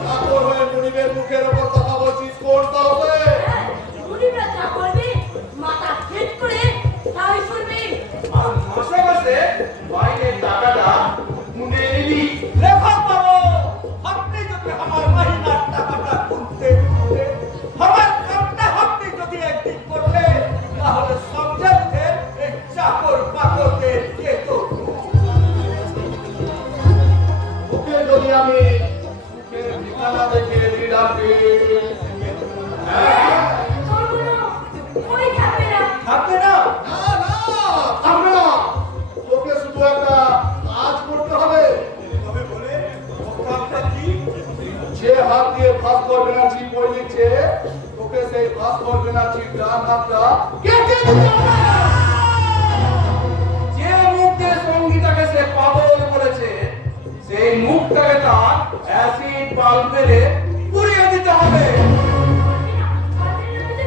চাকর হয়ে মুনিবের মুখের ওপর কথা বলছিস কোন সাহসে? গুলিরা যা করবে মাথা হিট করে তাই শুনবি। আর মাসে মাসে বাইরের টাকাটা মুনে নিবি। লেখক বাবু, আপনি যদি আমার মাহিনার টাকাটা গুনতে গুনতে আমার কামটা আপনি যদি একদিন করলে, তাহলে সমঝাতে এই চাকর পাকরদের কে তো ওকে যদি আমি মুখের ঠিকানা দেখে দিলামে, তোর কোনো ওই থাকবে না। থাকবে না। না না, থামবে না। তোকে শুধু একটা কাজ করতে হবে। তবে বলে ও কামটা কি? যে হাত দিয়ে ভাস্কর ব্যানার্জি বই লিখছে, তোকে সেই ভাস্কর ব্যানার্জির ডান হাতটা কেটে দিতে হবে। যে মুখ দিয়ে সঙ্গীতাকে সে পাগল করেছে, সেই মুখটাকে তার অ্যাসিড বাল্ব মেরে পুড়িয়ে দিতে হবে।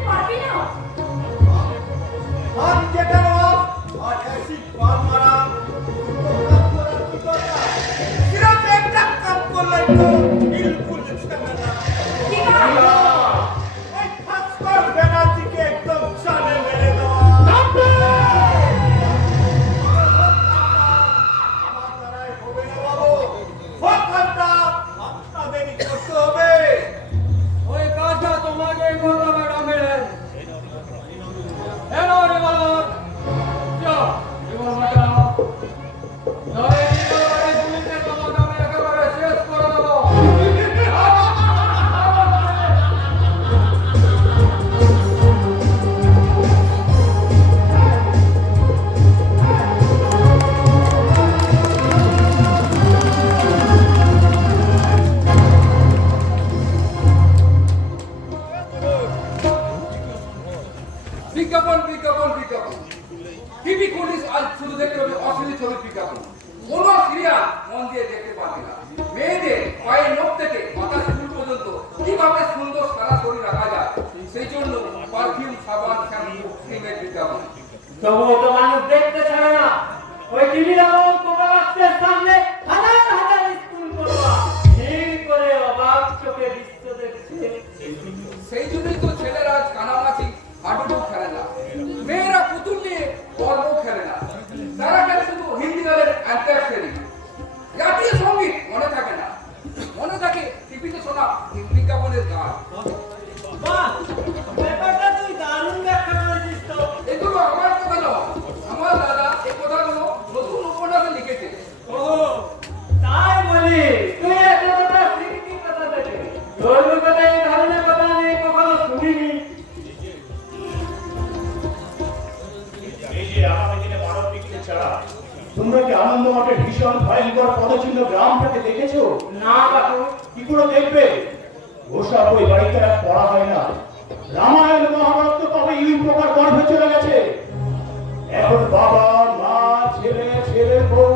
পারবি না। হাত কেটে নেওয়া আর অ্যাসিড পান মারা, দুটো কাজ করার কি দরকার? সিরাপ একটা কাজ করলেই তো বিলকুল ঝামেলা। ঠিক আছে। এই ভাস্কর ব্যানার্জিকে একদম চালে মেরে দেওয়া। আমার দ্বারাই হবে না বাবু, সবখানটা আপনাদেরই করতে হবে। ওই কাজটা তোমাকে করতে হবে ম্যাডাম। এলো রিভলভার, যাও রিভলভারটা নাও। নয় রিভলভারের গুলিতে তোমাকে আমি একেবারে শেষ করে দেবো। বিজ্ঞাপন বিজ্ঞাপন বিজ্ঞাপন। টিভি খুলিস আজ শুধু দেখতে হবে অশ্লীল ছবির বিজ্ঞাপন। কোন সিরিয়াল মন দিয়ে দেখতে পারবি না। মেয়েদের পায়ের নখ থেকে মাথার চুল পর্যন্ত কিভাবে সুন্দর সারা শরীর রাখা যায়, সেই জন্য পারফিউম, সাবান, শ্যাম্পু, ক্রিমের বিজ্ঞাপন। তবুও তো মানুষ দেখতে ছাড়ে না। ওই টিভির আলো তোমার রাস্তার সামনে হাজার হাজার স্কুল পড়ুয়া ভিড় করে অবাক চোখে দৃশ্য দেখছে। সেই জন্যই তো ছেলেরা আজ কানামাছি হাডুডু খেলে না, মেয়েরা পুতুল নিয়ে পর্ব খেলে না, তারা খেলে শুধু হিন্দি গানের অ্যান্টারফেরি। জাতীয় সঙ্গীত মনে থাকে না, মনে থাকে টিভিতে শোনা বিজ্ঞাপনের গান। বাহ, ব্যাপারটা তুই দারুণ ব্যাখ্যা করেছিস তো। এগুলো আমার কথা নয়, আমার দাদা এই কথাগুলো নতুন উপন্যাসে লিখেছে। ও, তাই বলি তুই এতটা স্মৃতি কথা থেকে তোর মুখে এই ধরনের কথা আমি কখনো শুনিনি। এই যে আগামী দিনে মানব বিজ্ঞান ছাড়া তোমরা কি আনন্দ মাঠের ভীষণ ভয়ঙ্কর পদচিহ্ন গ্রামটাকে দেখেছো? না কাকু, কি করে দেখবে? ওসব ওই বাড়িতে আর পড়া হয় না। রামায়ণ মহাভারত তো কবে ইউ প্রকার গর্ভে চলে গেছে। এখন বাবা মা ছেলে ছেলের বউ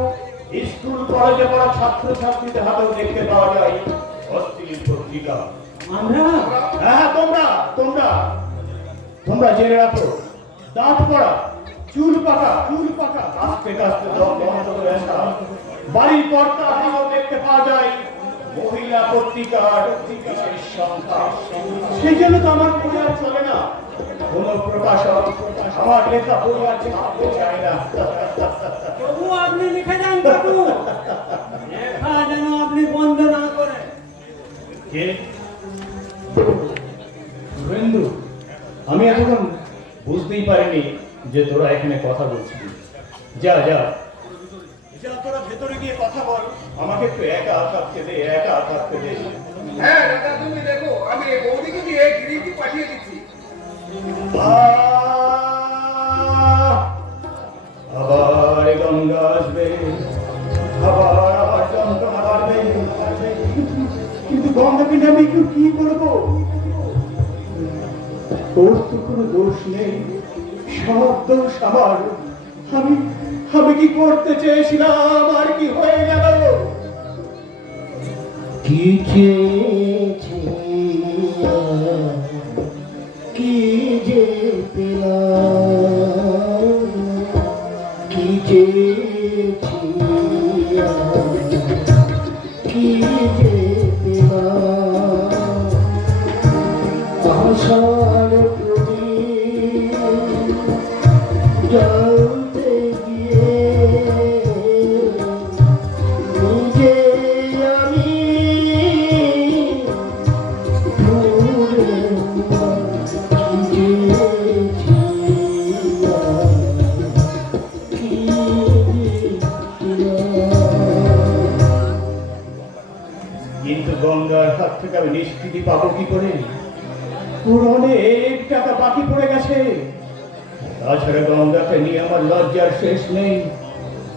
স্কুল কলেজে পড়া ছাত্র ছাত্রীদের হাতেও দেখতে পাওয়া যায় অশ্লীল পত্রিকা। আমরা হ্যাঁ, তোমরা তোমরা তোমরা জেনে রাখো, দাঁত পড়া, চুল পাকা আস্তে আস্তে দম বন্ধ করে আসা, বাড়ির কর্তা হাতেও দেখতে পাওয়া যায় মহিলা পত্রিকার বিশেষ সংখ্যা। সেই জন্য তো আমার বই আর চলে না। কোন প্রকাশক আমার লেখা বই আর ছাপতে চায় না। তবু আপনি লিখে যান কাকু, লেখা যেন আপনি বন্ধ না করেন। কে? শুভেন্দু, আমি এতক্ষণ বুঝতেই পারিনি যে তোরা এখানে কথা বলছিস। যা যা যা, তোরা ভেতরে গিয়ে কথা বল। আমাকে একটু একা থাকতে দে, একা থাকতে দে। হ্যাঁ দাদা, তুমি দেখো আমি এই বৌদিকে দিয়ে গ্রিনটি পাঠিয়ে দিচ্ছি। আবার গঙ্গা আসবে, আবার যন্ত্রণা বাড়বে। কিন্তু গঙ্গাকে আমি একটু কি করবো? ওর তো কোনো দোষ নেই, সব দোষ আমার। আমি কি করতে চেয়েছিলাম আর কি হয়ে গেল? কি চেয়েছি কি যে পেলাম, কি চেয়েছি কি যে পেলাম। আশার প্রদীপ জ্বালতে গিয়ে নিজে আমি ভুলে কি চেয়েছি কি কিন্তু গঙ্গার হাত থেকে আমি নিষ্কৃতি পাবো কি করে? ওর অনেক টাকা বাকি পড়ে গেছে। তাছাড়া গঙ্গাকে নিয়ে আমার লজ্জার শেষ নেই।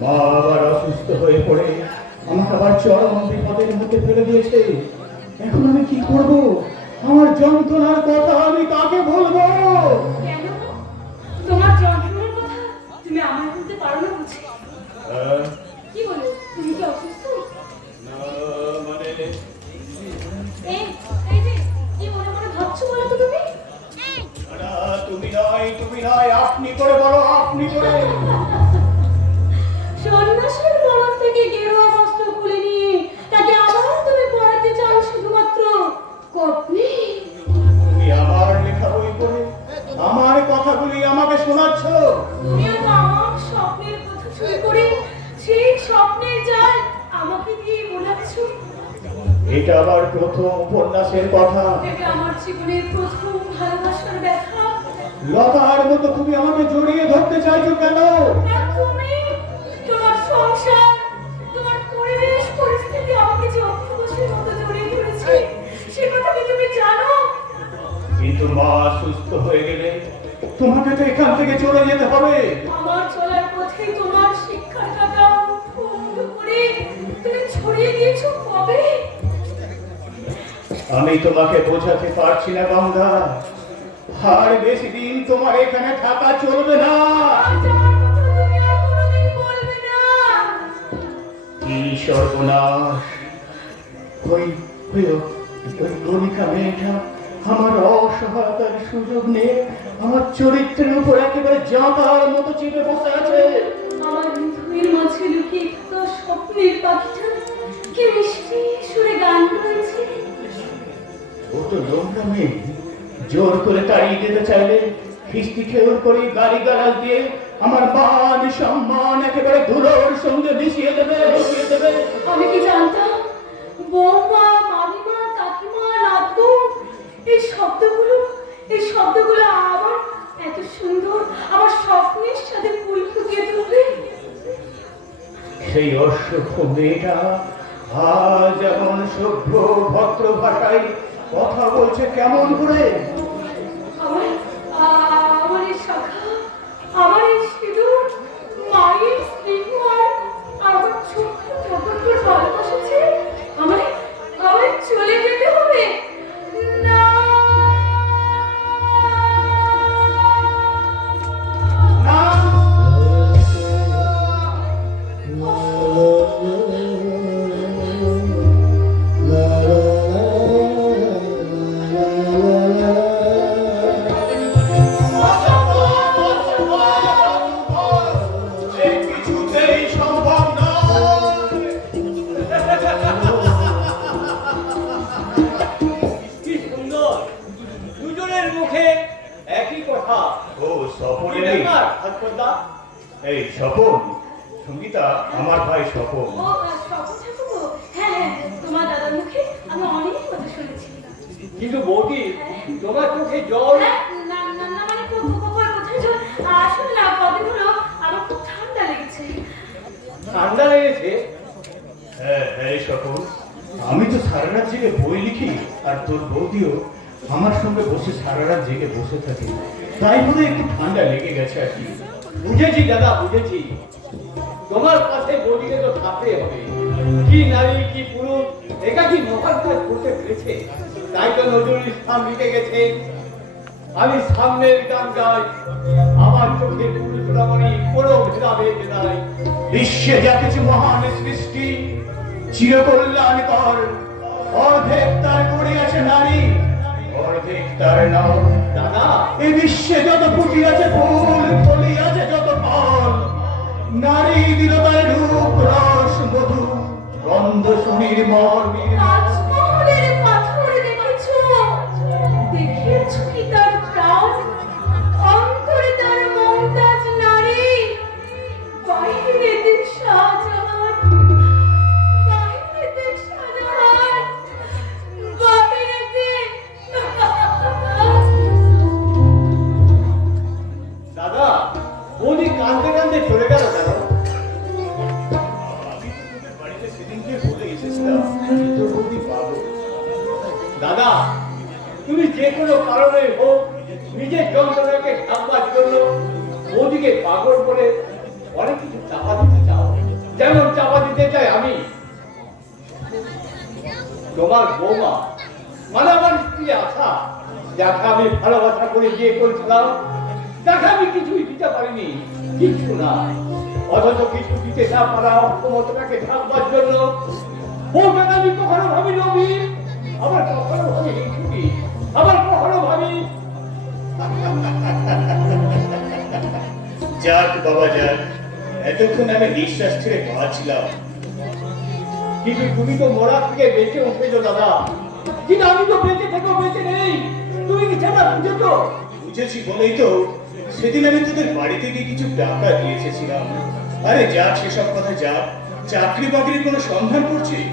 মা আবার অসুস্থ হয়ে পড়ে আমাকে আবার চরম বিপদের মধ্যে ফেলে দিয়েছে। এখন আমি কি করব? আমার যন্ত্রণার কথা আমি কাকে বলবো? কেন? তোমার যন্ত্রণার কথা তুমি আমায় বলতে পারো না বুঝি? কি বলো, তুমি কি অসুস্থ? মানে এই যে কি মনে মনে ভাবছো বলো তো তুমি? না, তুমি নয়, আপনি করে বলো, আপনি করে। সন্ন্যাসীর পরন থেকে গেরুয়া বস্ত্র খুলে নিয়ে তাকে আবার তুমি পড়াতে চাও শুধুমাত্র কপনি? তুমি আমার লেখা বই পড়ে আমার কথাগুলি আমাকে শোনাচ্ছ। তুমিও তো আমার স্বপ্নের কথা শুরু করে সেই স্বপ্নের জাল আমাকে দিয়ে বোঝাচ্ছ। এটা আবার প্রথম উপন্যাসের কথা। এটা আমার জীবনের প্রথম ভালোবাসার ব্যথা। লতার মতো তুমি আমাকে জড়িয়ে ধরতে চাইছো কেন? আর তুমি তোমার সংসার, তোমার পরিবেশ পরিস্থিতি আমাকে যে অক্টোপাসের মতো জড়িয়ে ধরেছে সে কথা কি তুমি জানো? কিন্তু মা সুস্থ হয়ে গেলে তোমাকে তো এখান থেকে চলে যেতে হবে। আমার চলার পথে তোমার শিক্ষার টাকা বন্ধ করে তুমি ছড়িয়ে দিয়েছো কবে? আমি তোমাকে বোঝাতে পারছি না গঙ্গা, আর বেশি দিন তোমার এখানে থাকা চলবে না। আজ আমার কথা তুমি আর কোনোদিন বলবে না। কি সর্বনাশ! ওই গণিকা মেয়েটা আমার অসহায়তার সুযোগ নিয়ে আমার চরিত্রের উপর একেবারে জাঁতার মতো চেপে বসে আছে। আমার হৃদয়ের মাঝে লুকিয়ে থাকা স্বপ্নের পাখিটা কি মিষ্টি সুরে গান করেছে। ও তো নোংরা মেয়ে, জোর করে তাড়িয়ে দিতে চাইলে খিস্তি খেউর করে গাড়ি গালাল দিয়ে আমার মান সম্মান একেবারে ধুলোর সঙ্গে মিশিয়ে দেবে। আমি কি জানতাম বৌমা, মামিমা, কাকিমা, নাতু এই শব্দগুলো আবার এত সুন্দর আমার স্বপ্নের সাথে ফুল ফুটিয়ে তুলবে। সেই অসভ্য মেয়েটা আজ এমন সভ্য ভদ্র ভাষায় কথা বলছে কেমন করে? আমার এই শাখা, আমার এই সিঁদুর, মায়ের স্নেহ আর আমার ছোট্ট ঠাকুরকে ভালোবাসেছে। আমায় চলে যেতে হবে না। La la la la la la la la. নমস্কার ভাস্করদা। এই স্বপন, সঙ্গীতা আমার ভাই স্বপন। ও স্বপন ঠাকুর, হ্যাঁ তোমার দাদার মুখে আমি অনেক কথা শুনেছি। কিন্তু বৌদি তোমার চোখে জল। হ্যাঁ, না না না মানে কোথায় জল? আসলে না কদিন হলো আমার খুব ঠান্ডা লেগেছে। ঠান্ডা লেগেছে? হ্যাঁ হ্যাঁ রে স্বপন, আমি তো সারা রাত জেগে বই লিখি, আর তোর বৌদিও আমার সঙ্গে বসে সারা রাত জেগে বসে থাকে, তাই বলে একটু ঠান্ডা লেগে গেছে আর কি। বুঝেছি দাদা, বুঝেছি। তোমার কাছে বৌদিকে তো থাকতে হবে। কি নারী কি পুরুষ একাকি মহান কাজ করতে পেরেছে, তাই তো নজরুল ইসলাম লিখে গেছে, আমি সামনের গান গাই, আমার চোখে পুরুষ রমণী কোনো ভেদাভেদ নাই। বিশ্বে যা কিছু মহান সৃষ্টি চিরকল্যাণ কর, অর্ধেক তার করে আছে নারী, অর্ধেক তার নাম। দাদা এই বিশ্বে যত ফুটি আছে ফুল, ফলি আছে যত ফল, নারী দিল তার রূপ রস মধু, গন্ধ সুনির্মল। রাজমহলের পাথর দেখেছো? দেখেছো কি তার প্রাণ? অন্তরে তার মমতাজ নারী, বাহিরেতে শাহজাহান, বাহিরেতে শাহজাহান, বাহিরেতে দাদা বৌদি কাঁদতে কাঁদতে চলে গেল কেন? আমি তো তোদের বাড়িতে সেদিনকে বলে এসেছিলাম, এই তো বৌদি পাবো। দাদা তুমি যে কোনো কারণে হোক নিজের যন্ত্রণাকে ঢাকবার জন্য বৌদিকে পাগল করে অনেক কিছু চাপা দিতে চাও, যেমন চাপা দিতে চাই আমি। তোমার বৌমা মানে আমার স্ত্রী আশা, যাকে আমি ভালোবাসা করে বিয়ে করেছিলাম, তাকে আমি কিছুই দিতে পারিনি, কিছু না। অথচ কিছু দিতে না পারা অক্ষমতাকে ঢাকবার জন্য বৌমাকে আমি কখনো ভাবি নবী, আবার কখনো ভাবি ছুটি, আবার কখনো ভাবি। যাক বাবা যাক, এতক্ষণ আমি নিঃশ্বাস ছেড়ে বাঁচলাম। কিন্তু তুমি তো মরার থেকে বেঁচে উঠেছো দাদা, কিন্তু আমি তো বেঁচে থেকেও বেঁচে নেই। তুমি কি সেটা বুঝেছো? বুঝেছি বলেই তো সেদিন আমি তোদের বাড়িতে গিয়ে কিছু টাকা দিয়ে এসেছিলাম। আরে যাক সেসব কথা যাক, চাকরি বাকরির কোনো সন্ধান করছিস?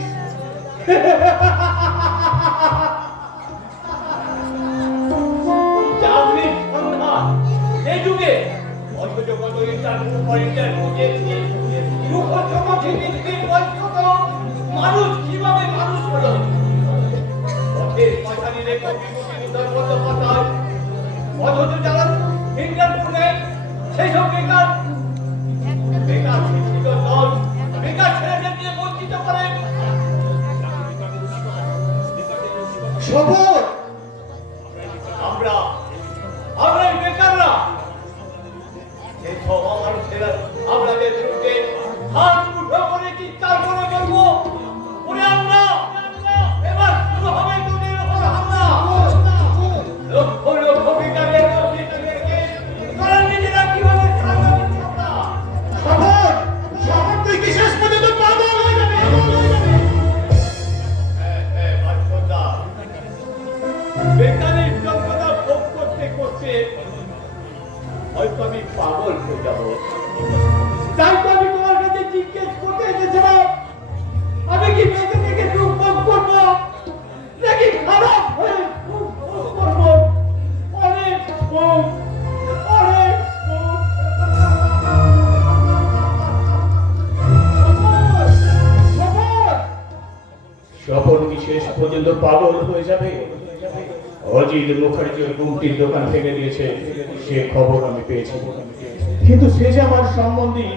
চাকরির সন্ধান এই যুগে অথচ কত ইন্টারভিউ পর ইন্টারভিউ দিয়েছি, দুঃখ ঠিকই বলছো, মানুষ কিভাবে মানুষ হলো? পথের পাঁচালী লেখক বিভূতিভূষণ বন্দ্যোপাধ্যায়, অথচ যারা ইন্টারভিউ নেয় সেই সব বেকার বেকার শিক্ষিত দল বেকার ছেলেদের নিয়ে বঞ্চিত করে। শপথ, আমরা আমরা এই বেকাররা এই সব মানুষেরা আপনাদের বিরুদ্ধে হাত মুঠো করে চিৎকার করে বলবো, ওরে আমরা এবার শুরু হবে তোদের উপর হামলা। লক্ষ লক্ষ বিজ্ঞানের তারা নিজেরা কিভাবে সামলা দিচ্ছে আমরা। শপথ, শপথ, তুই কি শেষ পর্যন্ত পাগল হয়ে যাবে? বাচ্চা বেকারের যন্ত্রণা ভোগ করতে করতে হয়তো আমি পাগল হয়ে যাব। তাই তো আমি তোমার কাছে জিজ্ঞেস করতে এসেছিলাম, আমি কি বেঁচে থেকে সুখ ভোগ করবো নাকি খারাপ হয়ে সুখ ভোগ করবো? অনেক সুখ, অনেক সুখ। স্বপন কি শেষ পর্যন্ত পাগল হয়ে যাবে? অজিত মুখার্জির গুমটির দোকান থেকে দিয়েছে, সে খবর আমি পেয়েছি, কিন্তু সে যে আমার সম্বন্ধী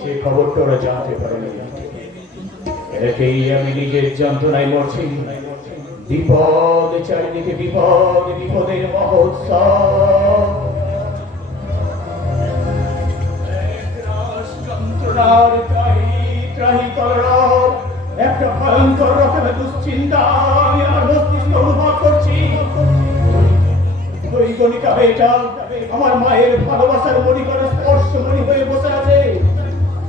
সে খবরটা ওরা জানতে পারেনি। একেই আমি নিজের যন্ত্রণায় মরছি। বিপদ চারিদিকে, বিপদ, বিপদের মহোৎসব। একরাশ যন্ত্রণার ত্রাহি ত্রাহি কলরব, একটা ভয়ঙ্কর রকমের দুশ্চিন্তা আমি আমার মস্তিষ্ক অনুভব করছি। ওই গণিকা মেয়েটা আমার মায়ের ভালোবাসার মণিকরে স্পর্শ মণি হয়ে বসে আছে।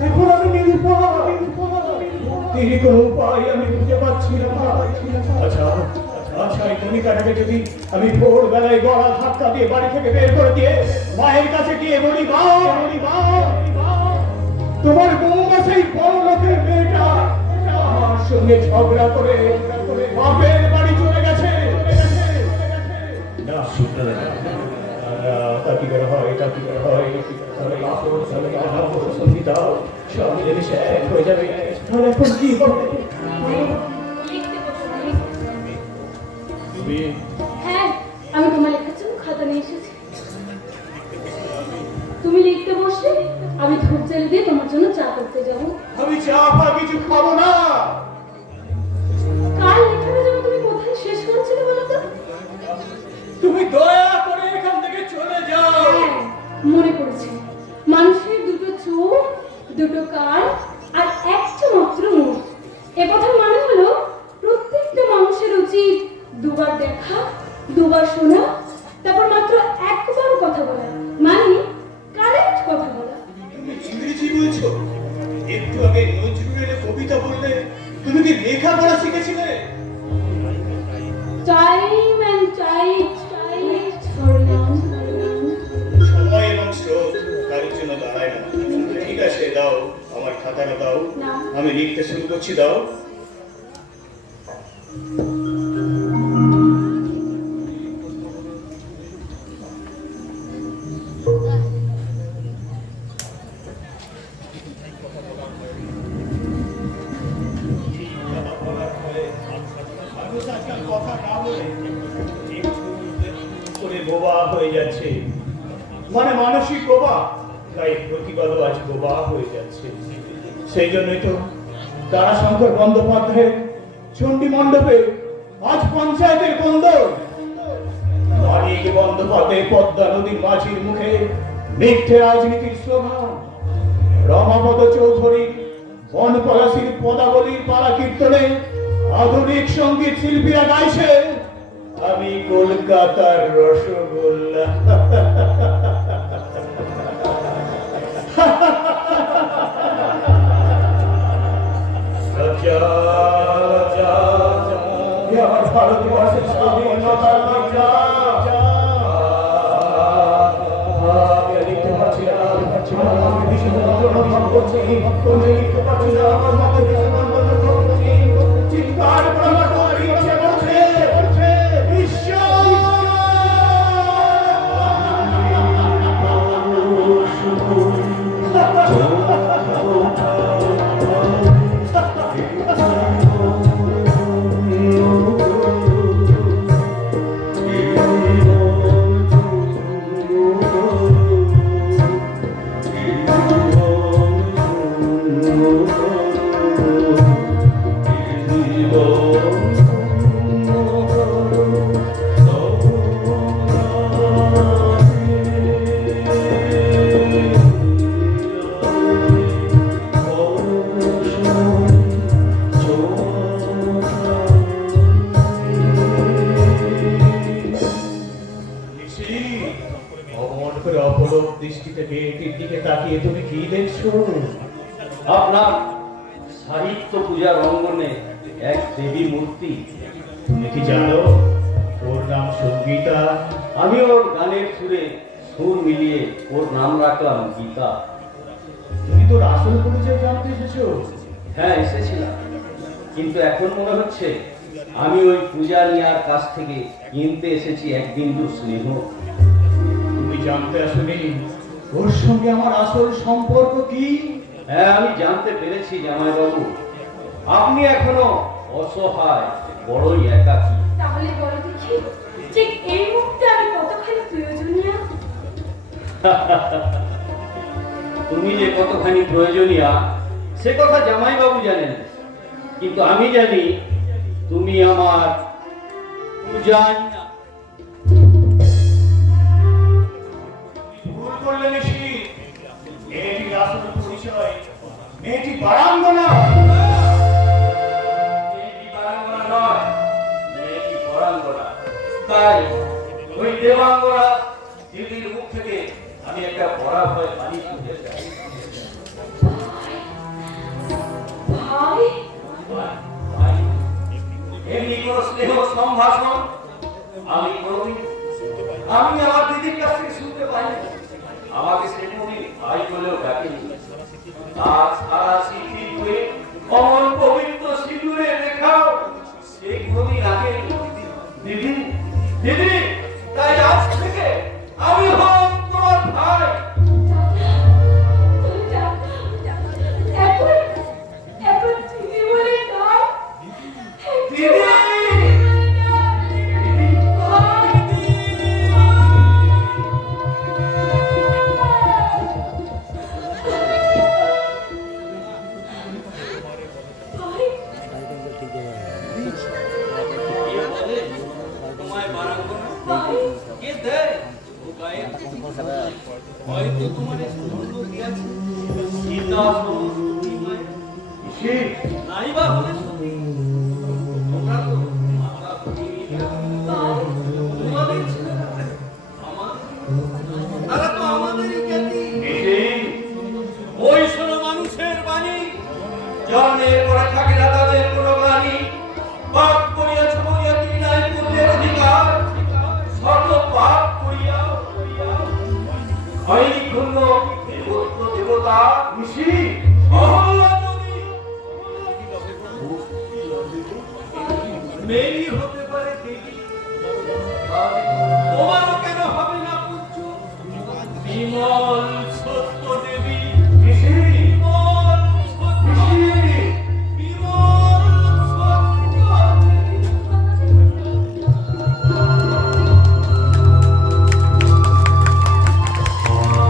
এখন আমি নিরুপায়, মুক্তির কোনো উপায় আমি খুঁজে পাচ্ছি না। আচ্ছা আচ্ছা এই ভূমিকাটাকে যদি আমি ভোরবেলায় গলা ধাক্কা দিয়ে বাড়ি থেকে বের করে দিয়ে মায়ের কাছে গিয়ে বলি মা, তোমার বৌমা সেই বড় লোকের মেয়েটা আমার সঙ্গে ঝগড়া করে বাপের বাড়ি চলে গেছে, না তা কি করে হয়, তা কি করে হয়, সঙ্গীতা সব জিনিস এক হয়ে যাবে, তাহলে এখন কি হবে? হ্যাঁ, আমি তোমার লেখার জন্য খাতা নিয়ে এসেছি। তুমি লিখতে বসলে আমি ধূপ জ্বালিয়ে দিয়ে তোমার জন্য চা করতে যাবো। আমি চা ফা কিছু খাবো না। কাল লেখাটা যেন তুমি কোথায় শেষ করেছিলে বলো তো? তুমি দয়া করে এখান থেকে চলে যাও। হ্যাঁ, মনে পড়েছে, মানুষের দুটো চোখ, দুটো কান আর একটা মাত্র মুখ। এ কথার মানে হলো প্রত্যেকটা মানুষের উচিত দুবার দেখা, দুবার শোনা, তারপর মাত্র একবার কথা বলা, মানে কারেক্ট কথা বলা। তুমি ইংরেজি বলছো? একটু আগে নজরুলের কবিতা বললে, তুমি কি লেখাপড়া শিখেছিলে? টাইম এন্ড টাইট ফর নাম। সময় এবং স্রোত কারোর জন্য দাঁড়ায় না। ঠিক আছে, দাও আমার খাতাটা দাও, না। আমি লিখতে শুরু করছি, দাও। কথা না বলে করে বোবা হয়ে যাচ্ছে, মানে মানসিক বোবা, তাই প্রতিবাদ আজ বোবা হয়ে যাচ্ছে। সেই জন্যই তো তারাশঙ্কর বন্দ্যোপাধ্যায়ের চণ্ডী মণ্ডপে আজ পঞ্চায়েতের বন্দর, মানিক বন্দ্যোপাধ্যায় পদ্মা নদীর মাঝির মুখে মিথ্যে রাজনীতির স্লোগান, রমাপদ চৌধুরী বনপলাশির পদাবলীর পালা কীর্তনে আধুনিক সঙ্গীত শিল্পীরা গাইছে আমি কলকাতার রসগোল্লা। আমার ভারতবর্ষের স্বাধীনতার লজ্জা। আমি লিখতে পারছি না, আমি ভীষণ অনুভব করছি, লিখতে পারছি না, আমার মধ্যে ভীষণ অনুভব করছি, চিৎকার করে আমার তোমার ইচ্ছে করছে, দৃষ্টিতে মেয়েটির দিকে তাকিয়ে তুমি কি দেখছো? আপনার সাহিত্য পূজার অঙ্গনে এক দেবী মূর্তি। তুমি কি জানো ওর নাম সঙ্গীতা? আমি ওর গানের সুরে সুর মিলিয়ে ওর নাম রাখলাম গীতা। তুমি তোর আসল পরিচয় জানতে এসেছো? হ্যাঁ, এসেছিলাম, কিন্তু এখন মনে হচ্ছে আমি ওই পূজারিয়ার কাছ থেকে কিনতে এসেছি এক বিন্দু স্নেহ। তুমি জানতে আসনি ওর সঙ্গে আমার আসল সম্পর্ক কি? হ্যাঁ, আমি জানতে পেরেছি জামাইবাবু, আপনি এখনো অসহায়, বড়ই একাকী। তাহলে বলো দেখি, ঠিক এই মুহূর্তে আমি কতখানি প্রয়োজনীয়? তুমি যে কতখানি প্রয়োজনীয় সে কথা জামাইবাবু জানেন, কিন্তু আমি জানি তুমি আমার পূজারিয়া। ভুল করলে নিশি, মেয়েটির আসল পরিচয় মেয়েটি বারাঙ্গনা। মেয়েটি বারাঙ্গনা নয়, মেয়েটি বরাঙ্গনা। তাই ওই দেবাঙ্গনা দিদির মুখ থেকে আমি একটা বড় ভয় পানি শুনতে চাই। ভাই, ভাই, এমনি কোনো স্নেহ সম্ভাষণ আমি কোনোদিন আমি আমার দিদির কাছ থেকে শুনতে পাইনি। আমাকে সে কোনদিন ভাই বলেও ডাকেনি। আজ সারা স্মৃতি হয়ে অমন পবিত্র সিঁদুরে রেখাও সে কোনদিন আগে দিদি দিদি, তাই আজ থেকে আমি হলাম তোমার ভাই। এখন দিদি বলে ডাক। দিদি তোমায় বারাঙ্গ কে দেয় ও গায়ে হয়তো তোমার সুন্দর দিয়েছে সীতা সরস্বতী মায়ের নাই বা হলে সতী। তোমরা তো মাতা ভগিনী, তোমাদের ছেলেরা তারা তো আমাদেরই জ্ঞাতি। ওই শোনো মানুষের বাণী, জন্মের পরে থাকে না তাদের কোনো গানি। পাপ করিয়াছ বলিয়া তুমি নাই পুণ্যের অধিকার, শত পাপ করিয়া হয়নি ক্ষুণ্ণ দেবত্ব দেবতা ঋষি অহল্যা যদি মেয়েই হতে পারে দেবী, তোমারও কেন হবে না পুত্র বিমল সত্য